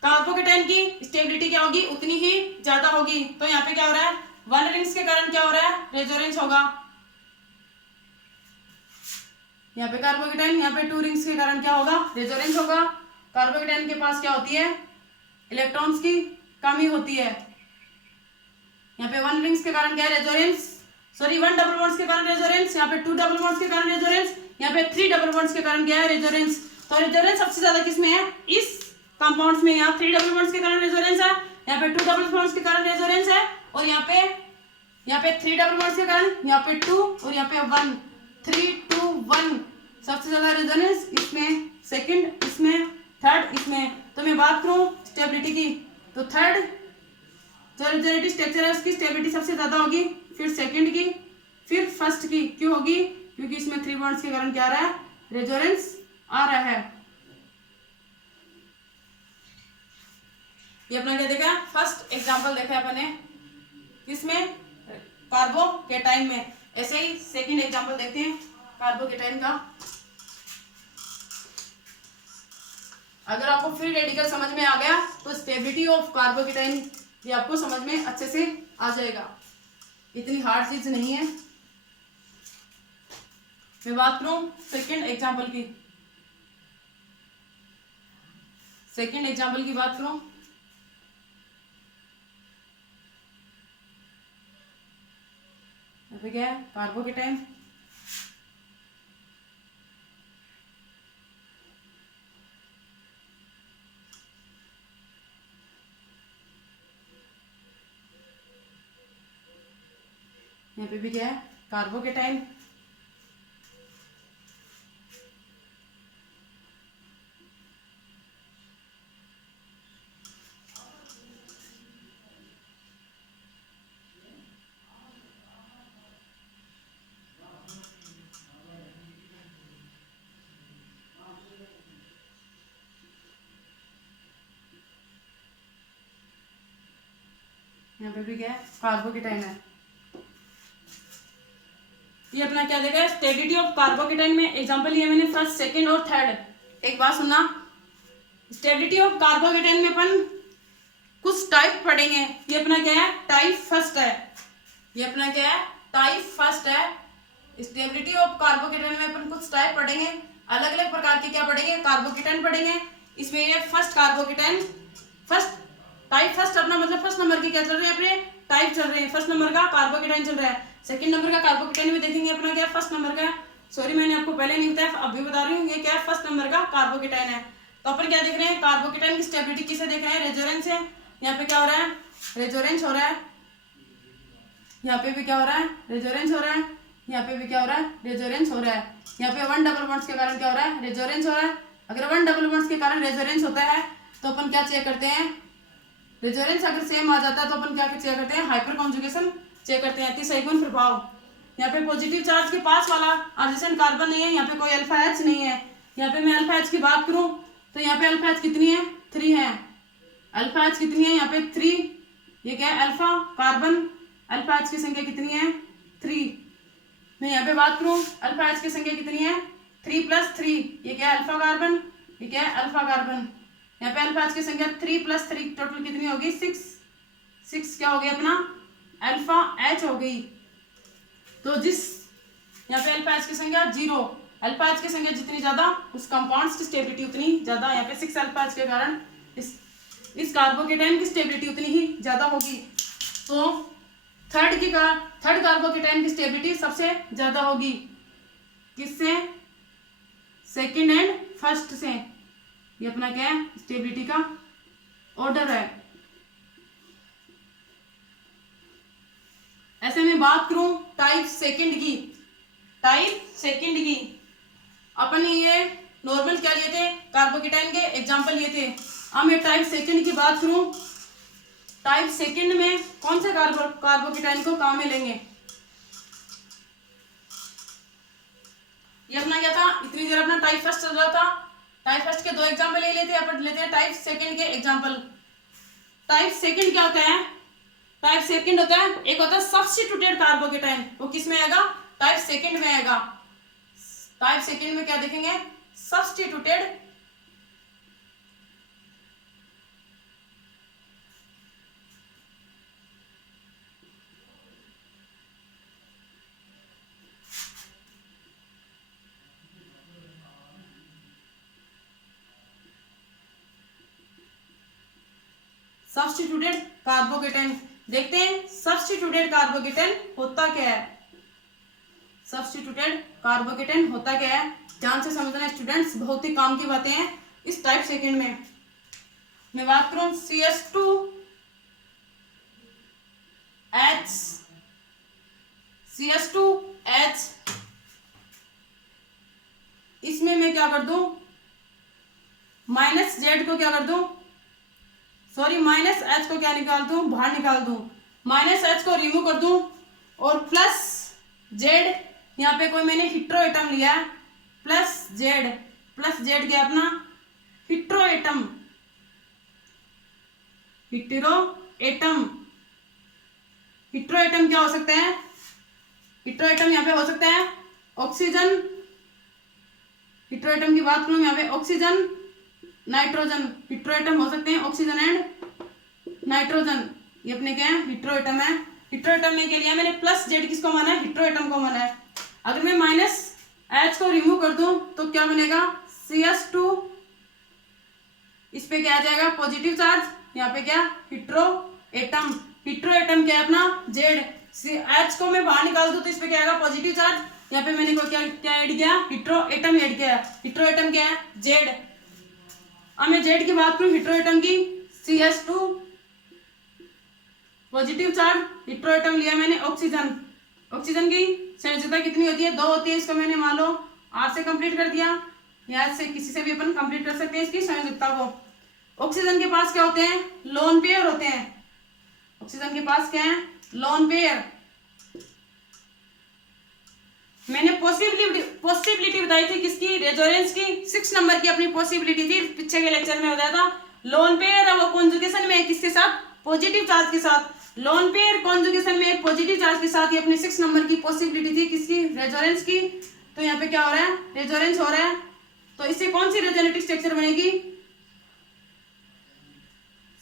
कार्बोकेटाइन की स्टेबिलिटी क्या होगी, उतनी ही ज्यादा होगी। तो यहाँ पे क्या हो रहा है, 1 रिंग्स के कारण क्या हो रहा है, रेजोनेंस होगा। यहाँ पे कार्बोकेटाइन, यहाँ पे 2 रिंग्स के कारण क्या होगा, रेजोनेंस होगा। कार्बोकेटाइन के पास क्या होती है, इलेक्ट्रॉन्स की कमी होती है। यहाँ पे 1 रिंग्स के कारण क्या है, रेजोनेंस, सॉरी 1 डबल बॉन्ड्स के कारण रेजोनेंस, यहाँ पे 2 डबल बॉन्ड्स के कारण रेजोनेंस, यहाँ पे 3 डबल बॉन्ड्स के कारण क्या है, रेजोनेंस। तो रेजोनेंस सबसे ज्यादा किसमें है, इस कंपाउंड्स में। यहाँ 3 डबल बॉन्ड्स के कारण रेजोनेंस है, यहाँ पे 2 डबल बॉन्ड्स के कारण रेजोनेंस है, और यहाँ पे 3 डबल बॉन्ड्स के कारण, यहाँ पे 2 और यहाँ पे 1, 3 2 1 सबसे ज्यादा रेजोनेंस इसमें, सेकंड इसमें, थर्ड इसमें। तो मैं बात करूं स्टेबिलिटी की, तो थर्ड जो रेजोनेटिव स्ट्रक्चर है उसकी स्टेबिलिटी सबसे ज्यादा होगी, फिर सेकंड की, फिर फर्स्ट की। क्यों होगी? क्योंकि इसमें 3 बॉन्ड्स के कारण क्या आ रहा है? रेजोनेंस आ रहा है। ये अपना क्या देखा? फर्स्ट एग्जांपल देखा अपन ने, इसमें कार्बोकेटाइन में। ऐसे ही सेकंड एग्जांपल देखते हैं कार्बोकेटाइन का। अगर आपको फ्री रेडिकल समझ में आ गया तो स्टेबिलिटी ऑफ कार्बोकेटाइन ये आपको समझ में अच्छे से आ जाएगा, इतनी हार्ड चीज नहीं है। मैं बात करूं सेकंड एग्जांपल की, सेकंड एग्जांपल की बात करूं, क्या है? कार्बोकेटाइन। यहाँ पे भी क्या है? कार्बोकेटाइन। यहाँ पे भी क्या है? कार्बोकेटाइन है। ये अपना क्या देखा है? स्टेबिलिटी ऑफ कार्बोकेटाइन में एग्जांपल लिया मैंने फर्स्ट, सेकंड और थर्ड। एक बात सुनना, स्टेबिलिटी ऑफ कार्बोकेटाइन में अपन कुछ टाइप पढ़ेंगे। ये अपना क्या है? टाइप फर्स्ट है। ये अपना क्या है? टाइप फर्स्ट है। स्टेबिलिटी ऑफ कार्बोकेटाइन में अपन कुछ टाइप पढ़ेंगे, अलग अलग प्रकार के क्या पढ़ेंगे? कार्बोकेटाइन पढ़ेंगे। इसमें ये first carbocation, first type first अपना मतलब फर्स्ट नंबर की क्या चल रही है? अपने टाइप चल रहे हैं, फर्स्ट नंबर का कार्बोकेटाइन चल रहा है। सेकंड नंबर का कार्बोकेटाइन में देखेंगे अपना क्या? फर्स्ट नंबर का, सॉरी मैंने आपको पहले नहीं बताया, अब भी बता रही हूँ, ये क्या है? फर्स्ट नंबर का कार्बोकेटाइन है। तो अपन क्या देख रहे हैं? कार्बोकेटाइन की स्टेबिलिटी किसे देख रहे हैं? रेजोनेंस है। यहाँ पे क्या हो रहा है? रेजोनेंस हो रहा है। यहाँ पे भी क्या हो रहा है? रेजोनेंस हो रहा है। यहाँ पे भी क्या हो रहा है? रेजोनेंस हो रहा है। यहाँ पे 1 डबल बॉन्ड्स के कारण क्या हो रहा है? रेजोनेंस हो रहा है। अगर 1 डबल बॉन्ड्स के कारण रेजोनेंस होता है तो अपन क्या चेक करते हैं? रेजोनेंस अगर सेम आ जाता है तो अपन क्या चेक करते हैं? हाइपर कॉन्जुगेशन चेक करते हैं, अतिसंयुग्मन प्रभाव। यहाँ पे पॉजिटिव चार्ज के पास वाला एडजेसेंट कार्बन नहीं है, यहाँ पे कोई अल्फा एच नहीं है। यहाँ पे मैं अल्फा एच की बात करूं तो यहाँ पे अल्फा एच कितनी है? 3 है। अल्फा एच कितनी है? यहाँ पे 3। ये क्या है? Alpha carbon. अल्फा एच की संख्या कितनी है? 3। मैं यहाँ पे बात करूं अल्फा एच की संख्या कितनी है? 3 + 3। ये क्या है? Alpha carbon. ये क्या है? Alpha carbon. यहाँ पे अल्फा एच की संख्या 3 + 3 टोटल कितनी होगी? 6। 6 क्या हो गया अपना? अल्फा एच हो गई। तो जिस यहाँ पे अल्फा एच की संख्या 0, अल्फा एच की संख्या जितनी ज्यादा उस कंपाउंड्स की स्टेबिलिटी उतनी ज्यादा। यहाँ पे 6 अल्फा एच के कारण इस कार्बोकेटाइन की स्टेबिलिटी उतनी ही ज्यादा होगी। तो थर्ड कार्बोकेटाइन की स्टेबिलिटी सबसे ज्यादा होगी किससे? सेकंड एंड फर्स्ट से। ये अपना क्या है? स्टेबिलिटी का ऑर्डर है। ऐसे में बात करूं टाइप सेकंड की, टाइप सेकंड की अपन ने ये नॉर्मल क्या लिए थे? कार्बोकेटाइन के एग्जांपल लिए थे। अब मैं टाइप सेकंड की बात करूं, टाइप सेकंड में कौन से कार्बोकेटाइन को काम में लेंगे? ये अपना क्या था? इतनी देर अपना टाइप फर्स्ट चल रहा था, टाइप फर्स्ट के 2 एग्जांपल ले लेते हैं, अपन लेते हैं टाइप सेकंड के एग्जांपल। टाइप सेकंड क्या होता है? टाइप सेकंड होता है, एक होता है सब्स्टिट्यूटेड कार्बोकेटाइन, वो किस में आएगा? टाइप सेकंड में आएगा। टाइप सेकंड में क्या देखेंगे? Substituted substituted carbocation. देखते हैं सब्स्टिट्यूटेड कार्बोकेटाइन होता क्या है? सब्स्टिट्यूटेड कार्बोकेटाइन होता क्या है? ध्यान से समझना स्टूडेंट्स, बहुत ही काम की बातें हैं इस टाइप सेकंड में। मैं बात करूं CS2H, CS2H इसमें मैं क्या कर दूं, माइनस जेड को क्या कर दूं, सॉरी माइनस एच को क्या निकाल दूं, बाहर निकाल दूं, माइनस एच को रिमूव कर दूं और प्लस जेड, यहाँ पे कोई मैंने हिट्रो एटम लिया है, प्लस जेड क्या अपना हिट्रो एटम, हिट्रो एटम क्या हो सकते हैं, हिट्रो एटम यहाँ पे हो सकते हैं ऑक्सीजन, हिट्रो एटम की बात करूं यहाँ पे ऑक्सीजन नाइट्रोजन, हिट्रो एटम हो सकते हैं ऑक्सीजन एंड नाइट्रोजन, ये अपने क्या है हिट्रो एटम है। हिट्रो एटम में के लिए मैंने प्लस जेड किसको माना है, हिट्रो एटम को माना है। अगर मैं माइनस एच को रिमूव कर दूं तो क्या बनेगा CS2, इस पे क्या आ जाएगा पॉजिटिव चार्ज, यहाँ पे क्या हिट्रो एटम क्या है अपना जेड, एच को मैं बाहर निकाल दूं तो इस पे क्या आएगा पॉजिटिव चार्ज, यहाँ पे मैंने को क्या ऐड किया हिट्रो एटम ऐड किया, हिट्रो एटम क्या है जेड। अब मैं जेड की बात करूं हिट्रो एटम की, CS2 positive charge, hetero atom लिया मैंने ऑक्सीजन की संयोजकता कितनी होती है 2 होती है, इसको मैंने मान लो R से कंप्लीट कर दिया, या से किसी से भी अपन कंप्लीट कर सकते हैं इसकी संयोजकता को। ऑक्सीजन के पास क्या होते हैं लोन पेयर होते हैं, ऑक्सीजन के पास क्या है लोन पेयर। मैंने पॉसिबिलिटी बताई थी किसकी, रेजोनेंस की, 6 नंबर की अपनी पॉसिबिलिटी थी, पीछे के लेक्चर में बताया था। लोन पेयर वो कॉन्जुगेशन में किसके साथ पॉजिटिव चार्ज के साथ, लोन पेयर कॉन्जुगेशन में पॉजिटिव चार्ज के साथ, ये अपनी 6 नंबर की पॉसिबिलिटी थी किसकी रेजोनेंस की। तो यहाँ पे क्या हो रहा है रेजोनेंस हो रहा है, तो इससे कौन सी रेजोनेटिव स्ट्रक्चर बनेगी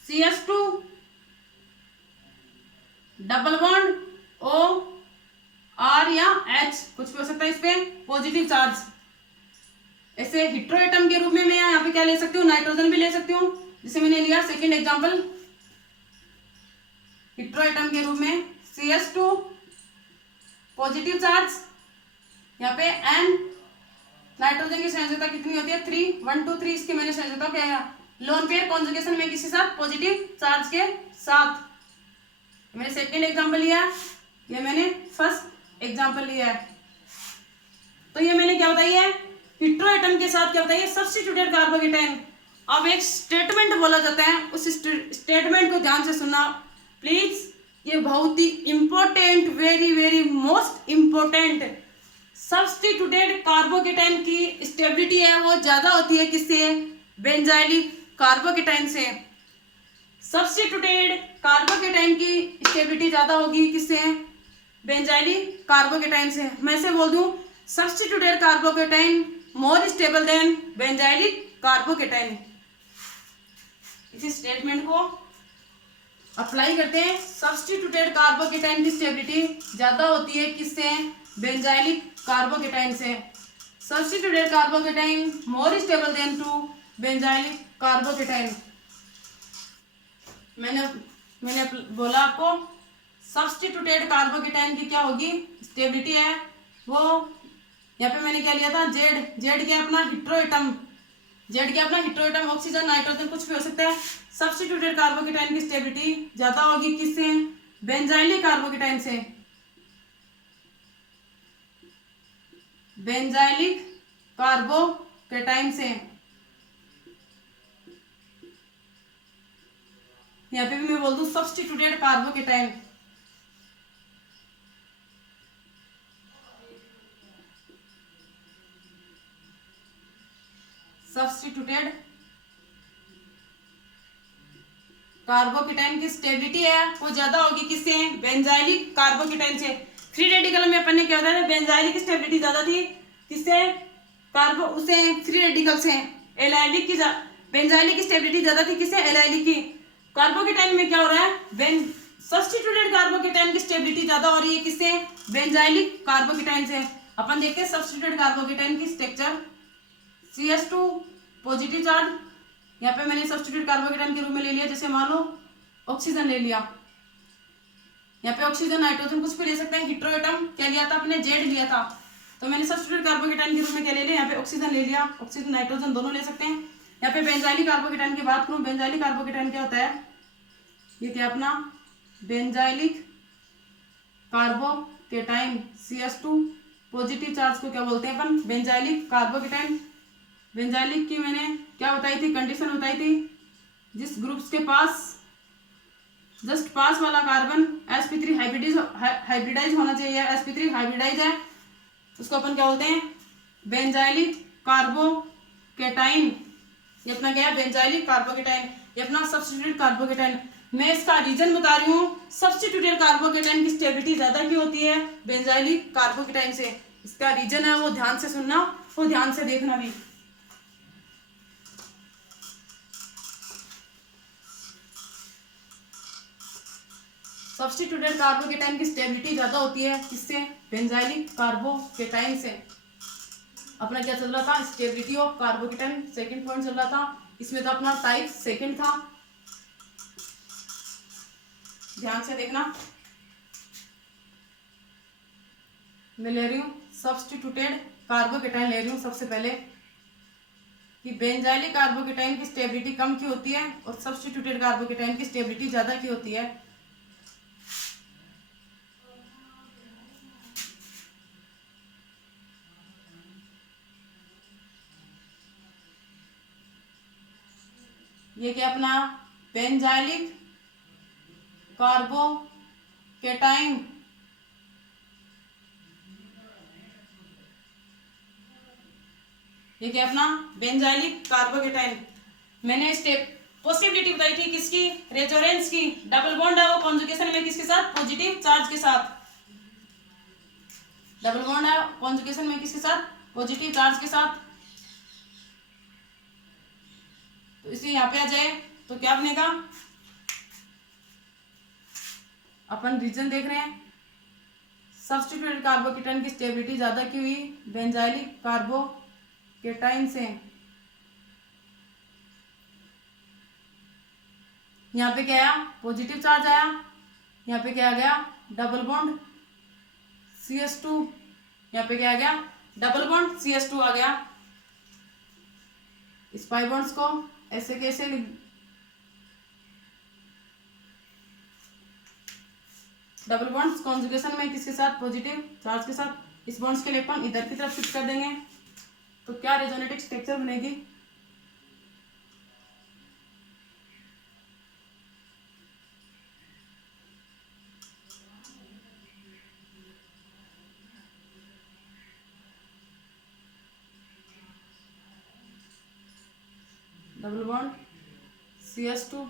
CS2 double bond O R या H कुछ भी हो सकता है इस पे पॉजिटिव चार्ज। ऐसे हिट्रो एटम के रूप में मैं यहाँ पे क्या ले सकती हूँ नाइट्रोजन भी ले सकती हूँ, जिसे मैंने लिया सेकंड एग्जांपल हिट्रो एटम के रूप में CS2 पॉजिटिव चार्ज, यहाँ पे N नाइट्रोजन की संयोजकता कितनी होती है 3 1 2 3, इसकी मैंने संयोजकता क्या है लोन पेयर कॉन्जुगेशन में किसी साथ पॉजिटिव चार्ज के साथ। मैंने सेकंड एग्जांपल लिया, ये मैंने फर्स्ट एग्जांपल लिया है। तो ये मैंने क्या बताई है हिट्रो एटम के साथ क्या बताइए सब्स्टिट्यूटेड कार्बोकेटाइन। अब एक स्टेटमेंट बोला जाता है, उस स्टेटमेंट को ध्यान से सुनना प्लीज, ये बहुत ही important, very very most important. Substituted carbocation की स्टेबिलिटी है वो ज्यादा होती है किससे बेंजाइलिक कार्बोकेटाइन से। सब्स्टिट्यूटेड कार्बोकेटाइन की स्टेबिलिटी ज्यादा होगी किससे बेंजाइलिक कार्बोकेटाइन से। मैं से बोल दूं substituted carbocation more stable then benzylic carbocation. इसी स्टेटमेंट को अप्लाई करते हैं, सब्स्टिट्यूटेड कार्बोकेटाइन की स्टेबिलिटी ज्यादा होती है किससे बेंजाइलिक कार्बोकेटाइन से। Substituted carbocation more stable than to benzylic carbocation. मैंने बोला आपको सब्स्टिट्यूटेड कार्बोकेटाइन की क्या होगी स्टेबिलिटी है वो, यहाँ पे मैंने क्या लिया था जेड क्या अपना हिट्रो एटम, ऑक्सीजन नाइट्रोजन कुछ भी हो सकता है। सब्स्टिट्यूटेड कार्बोकेटाइन की स्टेबिलिटी ज्यादा होगी किससे बेंजाइलिक कार्बोकेटाइन से, बेंजाइलिक कार्बोकेटाइन से। यहाँ पे भी मैं बोल दूं सब्स्टिट्यूटेड कार्बोकेटाइन। सब्स्टिट्यूटेड कार्बोकेटाइन की स्टेबिलिटी है वो ज्यादा होगी किससे बेंजाइलिक कार्बोकेटाइन से। फ्री रेडिकल में अपन ने क्या बताया बेंजाइलिक की स्टेबिलिटी ज्यादा थी किससे उसे फ्री रेडिकल से। एलाइलिक की बेंजाइलिक की स्टेबिलिटी ज्यादा थी किससे एलाइलिक की। कार्बोकेटाइन में क्या हो रहा है सब्स्टिट्यूटेड कार्बोकेटाइन की स्टेबिलिटी ज्यादा हो रही है किससे बेंजाइलिक कार्बोकेटाइन से। अपन देखते हैं सब्स्टिट्यूटेड कार्बोकेटाइन की स्ट्रक्चर CS2 पॉजिटिव चार्ज, यहाँ पे मैंने सब्स्टिट्यूटेड कार्बोकेटाइन के रूप में ले लिया, जैसे मान लो ऑक्सीजन ले लिया, यहाँ पे ऑक्सीजन नाइट्रोजन कुछ भी ले सकते हैं। हिट्रो एटम क्या लिया था अपने जेड लिया था, तो मैंने सब्स्टिट्यूटेड कार्बोकेटाइन के रूप में क्या ले लिया यहाँ पे ऑक्सीजन ले लिया, ऑक्सीजन नाइट्रोजन दोनों ले सकते हैं। यहाँ पे बेंजाइलिक कार्बोकेटाइन की बात करूँ, बेंजाइलिक कार्बोकेटाइन क्या होता है ये क्या अपना benzylic carbocation CS2 positive charge को क्या बोलते हैं अपन, बेंजाइलिक कार्बोकेटाइन। बेंजाइलिक की मैंने क्या बताई थी, कंडीशन बताई थी, जिस ग्रुप्स के पास जस्ट पास वाला कार्बन sp3 हाइब्रिडाइज होना चाहिए, sp3 हाइब्रिडाइज है, उसको अपन क्या बोलते हैं, बेंजाइलिक कार्बोकेटाइन। ये अपना क्या है, बेंजाइलिक कार्बोकेटाइन, ये अपना सब्स्टिट्यूटेड कार्बोकेटाइन। मैं इसका रीजन बता रही हूँ, सब्स्टिट्यूटेड कार्बोकेटाइन की स्टेबिलिटी ज्यादा क्यों होती है बेंजाइलिक कार्बोकेटाइन से, इसका रीजन है वो ध्यान से सुनना, वो ध्यान से देखना भी। सब्स्टिट्यूटेड कार्बोकेटाइन की स्टेबिलिटी ज्यादा होती है किससे, बेंजाइलिक कार्बोकेटाइन से। अपना क्या चल रहा था, stability of carbocation, second point चल रहा था, इसमें तो अपना टाइप सेकंड था, ध्यान से देखना। मैं ले रही हूँ सब्स्टिट्यूटेड कार्बोकेटाइन ले रही हूँ सबसे पहले, कि बेंजाइलिक कार्बोकेटाइन की स्टेबिलिटी कम क्यों होती है और सब्स्टिट्यूटेड कार्बोकेटाइन की स्टेबिलिटी ज्यादा क्यों होती है। ये क्या अपना बेंजाइलिक कार्बोकेटाइन, ये क्या अपना बेंजाइलिक कार्बोकेटाइन। मैंने स्टेप पॉसिबिलिटी बताई थी किसकी, रेजोनेंस की, डबल बॉन्ड है वो कॉन्जुगेशन में किसके साथ, पॉजिटिव चार्ज के साथ, डबल बॉन्ड है कॉन्जुगेशन में किसके साथ, पॉजिटिव चार्ज के साथ। तो इसे यहाँ पे आ जाए तो क्या बनेगा, अपन रीजन देख रहे हैं, सब्स्टिट्यूटेड कार्बोकेटाइन की स्टेबिलिटी ज्यादा क्यों हुई बेंजाइलिक कार्बोकेटाइन से। यहाँ पे क्या आया, पॉजिटिव चार्ज आया, यहाँ पे क्या आ गया, डबल बॉन्ड CS2, यहाँ पे क्या आ गया, डबल बॉन्ड CS2 आ गया। इस पाई बॉन्ड्स को ऐसे कैसे डबल बॉन्ड्स कॉन्जुगेशन में किसके साथ, पॉजिटिव चार्ज के साथ, इस बॉन्ड्स के इलेक्ट्रॉन इधर की तरफ शिफ्ट कर देंगे तो क्या रेजोनेटिक स्ट्रक्चर बनेगी, डबल बॉन्ड CS2,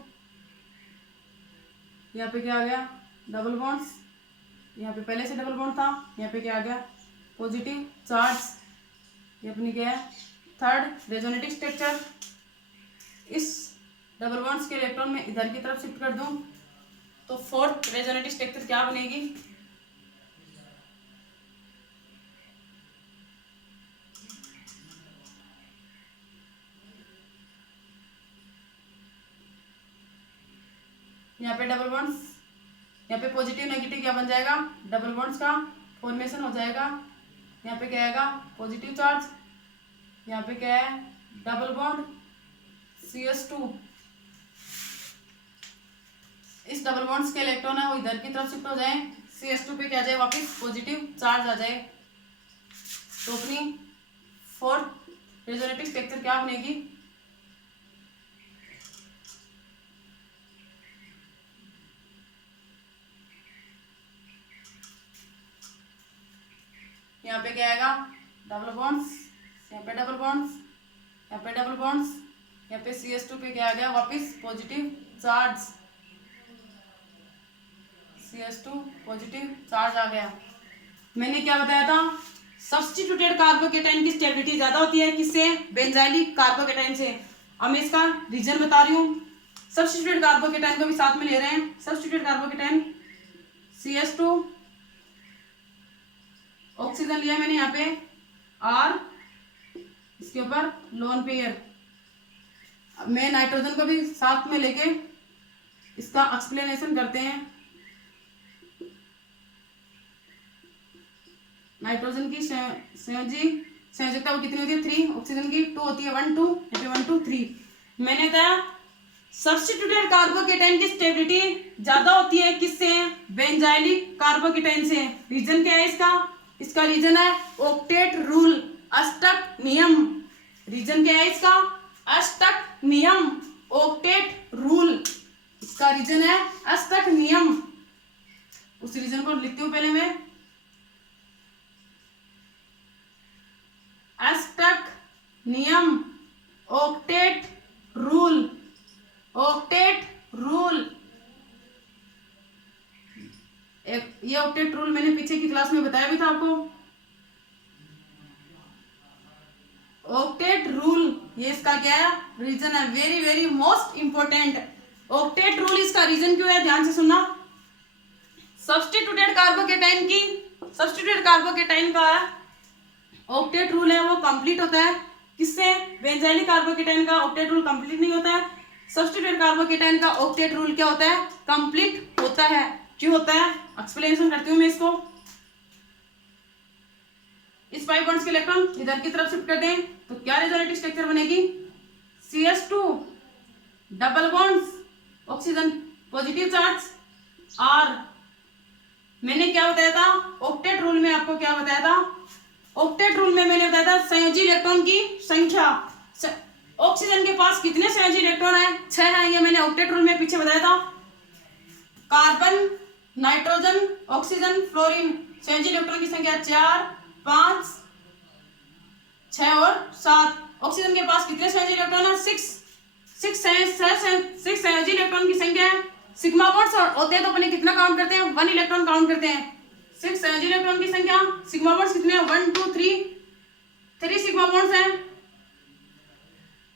यहाँ पे क्या आ गया, डबल बॉन्ड्स, यहाँ पे पहले से डबल बॉन्ड था, यहाँ पे क्या आ गया, पॉजिटिव चार्ज, ये अपनी क्या है, थर्ड रेजोनेटिक स्ट्रक्चर। इस डबल बॉन्ड्स के इलेक्ट्रॉन में इधर की तरफ शिफ्ट कर दूं तो फोर्थ रेजोनेटिक स्ट्रक्चर क्या बनेगी, यहाँ पे डबल बॉन्ड्स, यहाँ पे पॉजिटिव नेगेटिव क्या बन जाएगा, डबल बॉन्ड्स का फॉर्मेशन हो जाएगा। यहाँ पे क्या आएगा, पॉजिटिव चार्ज, यहाँ पे क्या है, डबल बॉन्ड CS2। इस डबल बॉन्ड्स के इलेक्ट्रॉन है वो इधर की तरफ शिफ्ट हो जाए, CS2 पे क्या जाए, वापस पॉजिटिव चार्ज आ जाए। तो अपनी फोर्थ रेजोनेटिव स्ट्रक्चर क्या बनेगी, यहाँ पे क्या आएगा, डबल बॉन्ड्स, यहाँ पे डबल बॉन्ड्स, यहाँ पे डबल बॉन्ड्स, यहाँ पे CS2 पे क्या आ गया, वापस positive charge, CS2 positive charge आ गया। मैंने क्या बताया था, सब्स्टिट्यूटेड कार्बोकेटाइन की स्टेबिलिटी ज्यादा होती है किससे, बेंजाइलिक कार्बोकेटाइन से। अब मैं इसका रीजन बता रही हूँ, सब्स्टिट्यूटेड कार्बोकेटाइन को भी साथ में ले रहे हैं, सब्स्टिट्यूटेड कार्बोकेटाइन CS2, ऑक्सीजन लिया मैंने यहाँ पे R, इसके ऊपर लोन पेयर। अब मैं नाइट्रोजन को भी साथ में लेके इसका एक्सप्लेनेशन करते हैं। नाइट्रोजन की संयोजकता वो कितनी होती है, 3, ऑक्सीजन की 2 होती है, 1 2, यहाँ पे 1 2 3। मैंने कहा सब्स्टिट्यूटेड कार्बोकेटाइन की स्टेबिलिटी ज्यादा होती है किससे, बेंजाइलिक कार्बोकेटाइन से। रीजन क्या है इसका, इसका रीजन है ऑक्टेट रूल, अष्टक नियम। रीजन क्या है इसका? अष्टक नियम, ऑक्टेट रूल। इसका रीजन है अष्टक नियम। उस रीजन को लिखती हूं पहले मैं। अष्टक नियम, ऑक्टेट रूल, ऑक्टेट रूल। ये ऑक्टेट रूल मैंने पीछे की क्लास में बताया भी था आपको। ऑक्टेट रूल, ये इसका क्या है? रीजन है, very very most important. Octet rule इसका रीजन क्यों है, ध्यान से सुनना। सब्स्टिट्यूटेड कार्बोकेटाइन की, सब्स्टिट्यूटेड कार्बोकेटाइन का ऑक्टेट रूल है वो कंप्लीट होता है किससे? बेंजाइलिक कार्बोकेटाइन का ऑक्टेट रूल कंप्लीट नहीं होता है। सब्स्टिट्यूटेड कार्बोकेटाइन का ऑक्टेट रूल क्या होता है? कंप्लीट होता है। क्यों होता है? एक्सप्लेनेशन करती हूं मैं इसको। इस 5 बॉन्ड्स के इलेक्ट्रॉन इधर की तरफ शिफ्ट कर दें तो क्या रेजोनेटिव स्ट्रक्चर बनेगी? CH2 double bonds, oxygen positive charge. और मैंने क्या बताया था ऑक्टेट रूल में? आपको क्या बताया था ऑक्टेट रूल में? मैंने बताया था संयोजी इलेक्ट्रॉन की संख्या। ऑक्सीजन के पास कितने संयोजी इलेक्ट्रॉन है? 6 है। ये मैंने ऑक्टेट रूल में पीछे बताया था। कार्बन, नाइट्रोजन, ऑक्सीजन, फ्लोरीन, संयोजी इलेक्ट्रॉन की संख्या 4, 5, 6 और 7। ऑक्सीजन के पास कितने संयोजी इलेक्ट्रॉन है? 6 संयोजी इलेक्ट्रॉन की संख्या है। सिग्मा बॉन्ड्स होते हैं तो अपने कितना काउंट करते हैं? 1 इलेक्ट्रॉन काउंट करते हैं। 6 संयोजी इलेक्ट्रॉन की संख्या। सिग्मा बॉन्ड्स कितने हैं? 1 2 3 सिग्मा बॉन्ड्स हैं।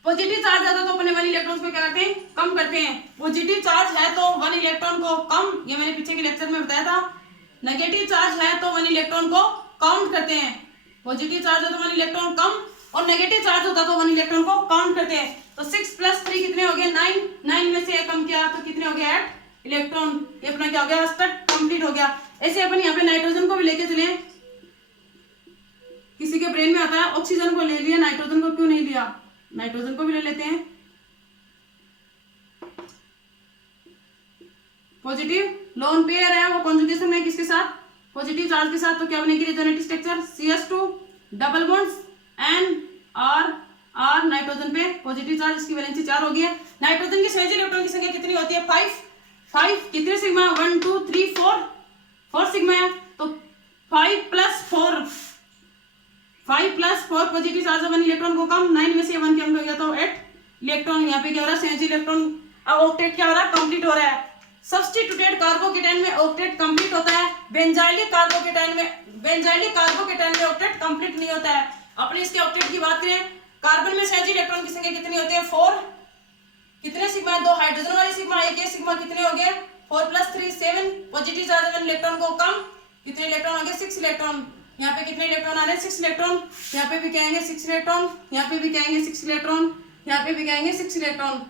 पॉजिटिव चार्ज आता तो अपने 1 इलेक्ट्रॉन को क्या करते हैं? कम करते हैं। पॉजिटिव चार्ज है तो 1 इलेक्ट्रॉन को कम, ये मैंने पीछे के लेक्चर में बताया था। नेगेटिव चार्ज है तो 1 इलेक्ट्रॉन को काउंट करते हैं। पॉजिटिव चार्ज है तो 1 इलेक्ट्रॉन कम, और नेगेटिव चार्ज होता तो 1 इलेक्ट्रॉन को काउंट करते हैं। तो 6 + 3 कितने हो गए? 9। 9 में से 1 कम किया तो कितने हो गए? 8 इलेक्ट्रॉन। ये अपना क्या हो गया? अष्टक कंप्लीट हो गया। ऐसे अपन यहाँ पे नाइट्रोजन को भी लेके चले। किसी के ब्रेन में आता है ऑक्सीजन को ले लिया, नाइट्रोजन को क्यों नहीं लिया? नाइट्रोजन को भी ले लेते हैं। पॉजिटिव लोन पेयर है वो कॉन्जुगेशन में किसके साथ? पॉजिटिव चार्ज के साथ। तो क्या बनेगी resonative structure? CH2 double bonds R nitrogen पे पॉजिटिव चार्ज, इसकी वैलेंसी 4 हो गई है। नाइट्रोजन की संयोजी इलेक्ट्रॉन की संख्या कितनी होती है? 5। कितने सिग्मा? 1 2 3 4 सिग्मा है। तो 5 + 4 पॉजिटिव चार्ज 1 इलेक्ट्रॉन को कम, 9 में से 1 कम हो गया तो 8 इलेक्ट्रॉन। यहाँ पे क्या हो रहा है? संयोजी इलेक्ट्रॉन ऑक्टेट क्या हो रहा है? कंप्लीट हो रहा है। सब्स्टिट्यूटेड कार्बोकेटाइन में ऑक्टेट कंप्लीट होता है। बेंजाइलिक कार्बोकेटाइन में ऑक्टेट कंप्लीट नहीं होता है। अपने इसके ऑक्टेट की बात करें, कार्बन में संयोजी इलेक्ट्रॉन की संख्या कितनी होती है? 4। कितने सिग्मा है? 2 हाइड्रोजन वाली सिग्मा, 1 सिग्मा। कितने हो गए? 4 + 3 7। पॉजिटिव चार्ज 1 इलेक्ट्रॉन को कम, कितने इलेक्ट्रॉन हो गए? 6 इलेक्ट्रॉन। यहाँ पे कितने इलेक्ट्रॉन आ रहे हैं? 6 इलेक्ट्रॉन। यहाँ पे भी क्या आएंगे? 6 इलेक्ट्रॉन। यहाँ पे भी क्या आएंगे? 6 इलेक्ट्रॉन। यहाँ पे भी क्या आएंगे? 6 इलेक्ट्रॉन।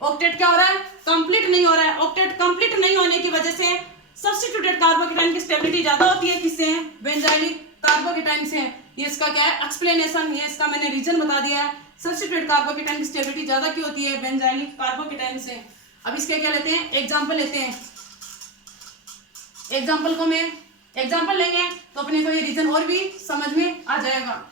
ऑक्टेट क्या हो रहा है? कंप्लीट नहीं हो रहा है। ऑक्टेट कंप्लीट नहीं होने की वजह से सब्स्टिट्यूटेड कार्बोकेटाइन की स्टेबिलिटी ज्यादा होती है। किससे? बेंजाइलिक कार्बोकेटाइन से। ये इसका क्या है? एक्सप्लेनेशन। ये इसका मैंने रीजन बता दिया है। सब्स्टिट्यूटेड कार्बोकेटाइन की स्टेबिलिटी ज्यादा क्यों होती है? बेंजाइलिक कार्बोकेटाइन से। अब इसके क्या लेते हैं? एग्जाम्पल लेते हैं। एग्जाम्पल को मैं एग्जाम्पल लेंगे तो अपने को ये रीजन और भी समझ में आ जाएगा।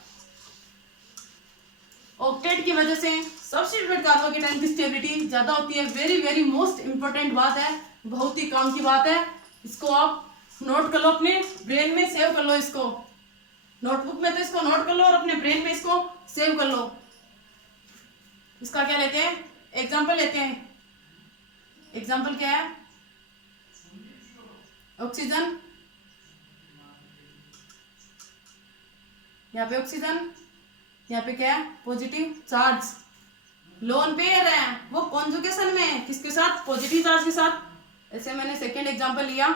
ऑक्टेट की वजह से सब्स्टिट्यूटेड कार्बोकेटाइन की स्टेबिलिटी ज्यादा होती है। वेरी वेरी मोस्ट इंपॉर्टेंट बात है, बहुत ही काम की बात है। इसको आप नोट कर लो, अपने ब्रेन में सेव कर लो। इसको नोटबुक में तो इसको नोट कर लो और अपने ब्रेन में इसको सेव कर लो। इसका क्या लेते हैं? एग्जाम्पल लेते हैं। एग्जाम्पल क्या है? ऑक्सीजन, यहाँ पे ऑक्सीजन, यहाँ पे क्या है? Positive charge. लोन पेयर है वो कॉन्जुगेशन में है, किसके साथ? पॉजिटिव चार्ज के साथ। ऐसे मैंने सेकेंड एग्जाम्पल लिया।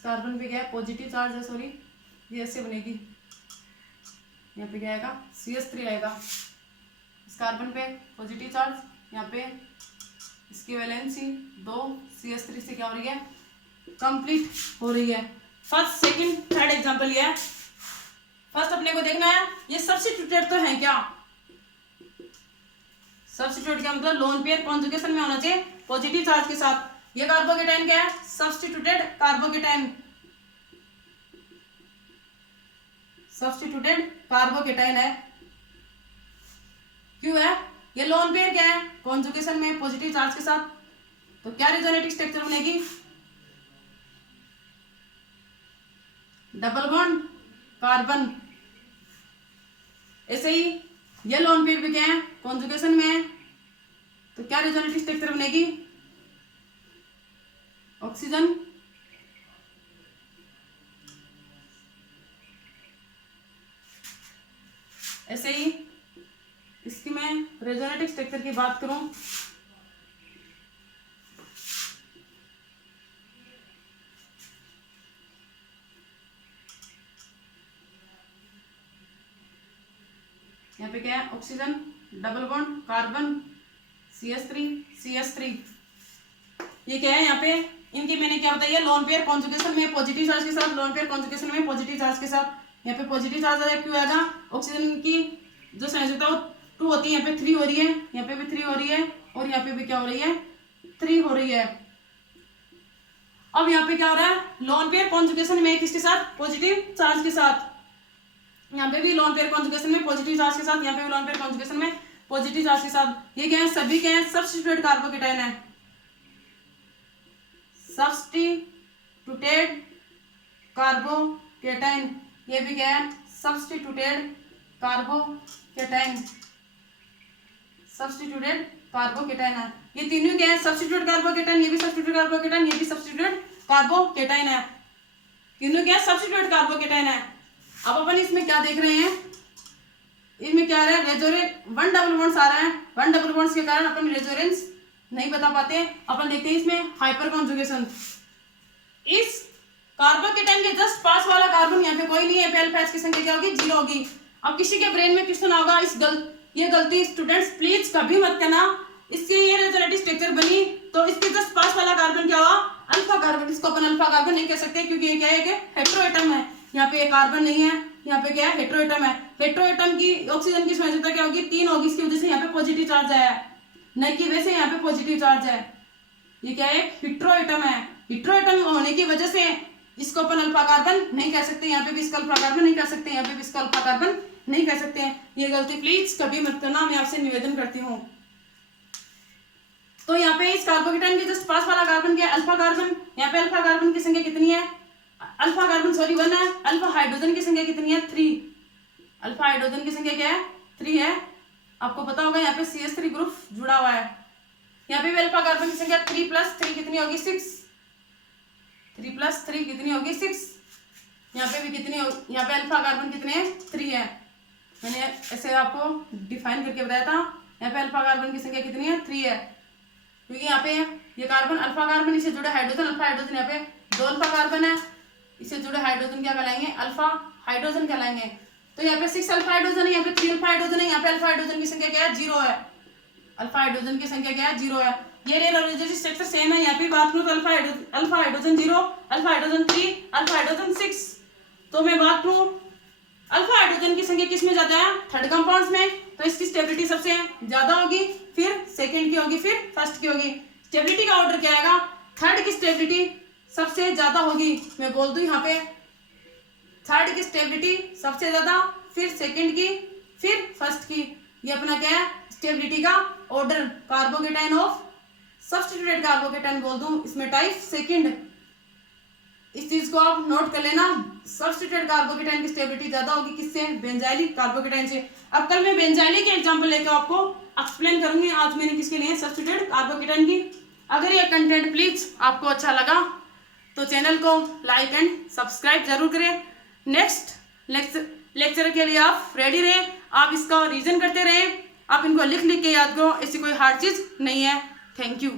कार्बन पे क्या है? पॉजिटिव चार्ज है, सॉरी, ये ऐसे बनेगी। यहाँ पे क्या आएगा CH3 आएगा। इस कार्बन पे पॉजिटिव चार्ज, यहाँ पे इसकी वैलेंसी 2 CH3 से क्या हो रही है कंप्लीट हो रही है। फर्स्ट सेकंड थर्ड एग्जांपल ये है। फर्स्ट अपने को देखना है ये सब्स्टिट्यूटेड तो है क्या, सब्स्टिट्यूट का मतलब लोन पेयर कॉन्जुगेशन में होना चाहिए पॉजिटिव चार्ज के साथ। ये कार्बोकेटाइन क्या है सब्स्टिट्यूटेड कार्बोकेटाइन, सब्स्टिट्यूटेड कार्बोकेटाइन है। क्यों है ये लोन पेयर क्या है कॉन्जुगेशन में पॉजिटिव चार्ज के साथ, तो क्या रेजोनेटिव स्ट्रक्चर बनेगी डबल बॉन्ड कार्बन। ऐसे ही ये लोन पेयर भी क्या है कॉन्जुगेशन में है, तो क्या रेजोनेटिव स्ट्रक्चर बनेगी ऑक्सीजन। ऐसे ही इसकी मैं रेजोनेटिव स्ट्रक्चर की बात करूं, यहाँ पे क्या है oxygen double bond carbon CH3 ये क्या है यहाँ पे इनकी मैंने क्या बताया लोन पेयर कॉन्जुगेशन में पॉजिटिव चार्ज के साथ, लोन पेयर कॉन्जुगेशन में पॉजिटिव चार्ज के साथ। यहाँ पे पॉजिटिव चार्ज आएगा क्यों आएगा ऑक्सीजन की जो संयोजकता वो 2 होती है, यहाँ पे 3 हो रही है, यहाँ पे भी 3 हो रही है और यहाँ पे भी क्या हो रही है 3 हो रही है। अब यहाँ पे क्या हो रहा है लोन पेयर कॉन्जुगेशन में किसके साथ पॉजिटिव चार्ज के साथ, यहाँ पे भी लोन पेयर कॉन्जुगेशन में पॉजिटिव चार्ज के साथ, यहाँ पे भी लोन पेयर कॉन्जुगेशन में पॉजिटिव चार्ज के साथ। ये क्या है सभी क्या है सब्स्टिट्यूटेड कार्बोकेटाइन है, सब्स्टिट्यूटेड कार्बोकेटाइन। ये भी क्या है सब्स्टिट्यूटेड कार्बोकेटाइन, सब्स्टिट्यूटेड कार्बोकेटाइन है। ये तीनों क्या है सब्स्टिट्यूटेड कार्बोकेटाइन, ये भी सब्स्टिट्यूटेड कार्बोकेटाइन, ये भी सब्स्टिट्यूटेड कार्बोकेटाइन है। तीनों क्या है सब्स्टिट्यूटेड कार्बोकेटाइन है। अब अपन इसमें क्या देख रहे हैं, इसमें क्या आ रहा है रेजोनेंस 1 डबल बॉन्ड्स आ रहा है, 1 डबल बॉन्ड्स के कारण अपन रेजोनेंस नहीं बता पाते। अपन देखते हैं इसमें हाइपर कॉन्जुगेशन। इस कार्बोकेटाइन के जस्ट पास वाला कार्बन यहाँ पे कोई नहीं है, अल्फा की संख्या क्या होगी 0 होगी। अब किसी के ब्रेन में क्वेश्चन होगा ये गलती स्टूडेंट्स प्लीज कभी मत करना, इसकी ये रेजोनेटिव स्ट्रक्चर बनी तो इसके जस्ट पास वाला कार्बन क्या हुआ अल्फा कार्बन। इसको अपन अल्फा कार्बन नहीं कह सकते क्योंकि ये क्या है कि हेटेरोएटम है, यहाँ पे ये कार्बन नहीं है, यहाँ पे क्या है हेटेरोएटम है। हेटेरोएटम की ऑक्सीजन की संयोजकता क्या होगी 3 होगी, इसकी वजह से यहाँ पे पॉजिटिव चार्ज आया है, नहीं कि वैसे यहाँ पे पॉजिटिव चार्ज है। ये क्या है हेटेरोएटम है, हेटेरोएटम होने की वजह से इसको अपन अल्फा कार्बन नहीं कह सकते, यहाँ पे भी इसका अल्फा कार्बन नहीं कह सकते, यहाँ पे भी इसका अल्फा कार्बन नहीं कह सकते हैं। ये गलती प्लीज कभी मत करना, मैं आपसे निवेदन करती हूँ। तो यहाँ पे इस कार्बोकेटाइन के जस्ट पास वाला कार्बन क्या है अल्फा कार्बन, यहाँ पे अल्फा कार्बन की संख्या कितनी है 1 है। अल्फा हाइड्रोजन की संख्या कितनी है 3, अल्फा हाइड्रोजन की संख्या क्या है 3 है। आपको पता होगा यहाँ पे CH3 ग्रुप जुड़ा हुआ है। यहाँ पे भी अल्फा कार्बन की संख्या 3 + 3 कितनी होगी 6, 3 + 3 कितनी होगी 6। यहाँ पे भी कितनी होगी, यहाँ पे अल्फा कार्बन कितने हैं 3 है, मैंने ऐसे आपको डिफाइन करके बताया था। यहाँ पे अल्फा कार्बन की संख्या कितनी है 3 है, क्योंकि यहाँ पे ये कार्बन अल्फा कार्बन इसे जुड़े हाइड्रोजन, अल्फा हाइड्रोजन, यहाँ पे 2 अल्फा कार्बन है, इसे जुड़े हाइड्रोजन क्या कहलाएंगे अल्फा हाइड्रोजन कहलाएंगे। तो यहाँ पे 6 अल्फा हाइड्रोजन है, यहाँ पे 3 अल्फा हाइड्रोजन है, यहाँ पे अल्फा हाइड्रोजन की संख्या क्या है 0 है, अल्फा हाइड्रोजन की संख्या क्या है 0 है। ये रेजोनेटिव स्ट्रक्चर सेम है, यहाँ पे बात करूँ तो alpha hydrogen 0, alpha hydrogen 3, alpha hydrogen 6। तो मैं बात करूँ अल्फा हाइड्रोजन की संख्या किस में ज्यादा है थर्ड कंपाउंड्स में, तो इसकी स्टेबिलिटी सबसे ज्यादा होगी, फिर सेकंड की होगी, फिर फर्स्ट की होगी। स्टेबिलिटी का ऑर्डर क्या आएगा, थर्ड की स्टेबिलिटी सबसे ज्यादा होगी। मैं बोल दूं यहाँ पे थर्ड की स्टेबिलिटी सबसे ज्यादा, फिर सेकंड की, फिर फर्स्ट की। ये अपना क्या है स्टेबिलिटी का order. Carbocation of substituted carbocation बोल दूं, इसमें टाइप सेकंड। इस चीज को आप नोट कर लेना, सब्स्टिट्यूटेड कार्बोकेटाइन की स्टेबिलिटी ज्यादा होगी किससे बेंजाइलिक कार्बोकेटाइन से। अब कल मैं बेंजाइलिक के एग्जांपल लेकर आपको एक्सप्लेन करूंगी, आज मैंने किसके लिए सब्स्टिट्यूटेड कार्बोकेटाइन की। अगर ये कंटेंट प्लीज आपको अच्छा लगा तो चैनल को लाइक एंड सब्सक्राइब जरूर करें। नेक्स्ट लेक्चर के लिए आप रेडी रहें, आप इसका रीजन करते रहें, आप इनको लिख के याद करो, ऐसी कोई हार्ड चीज नहीं है। Thank you.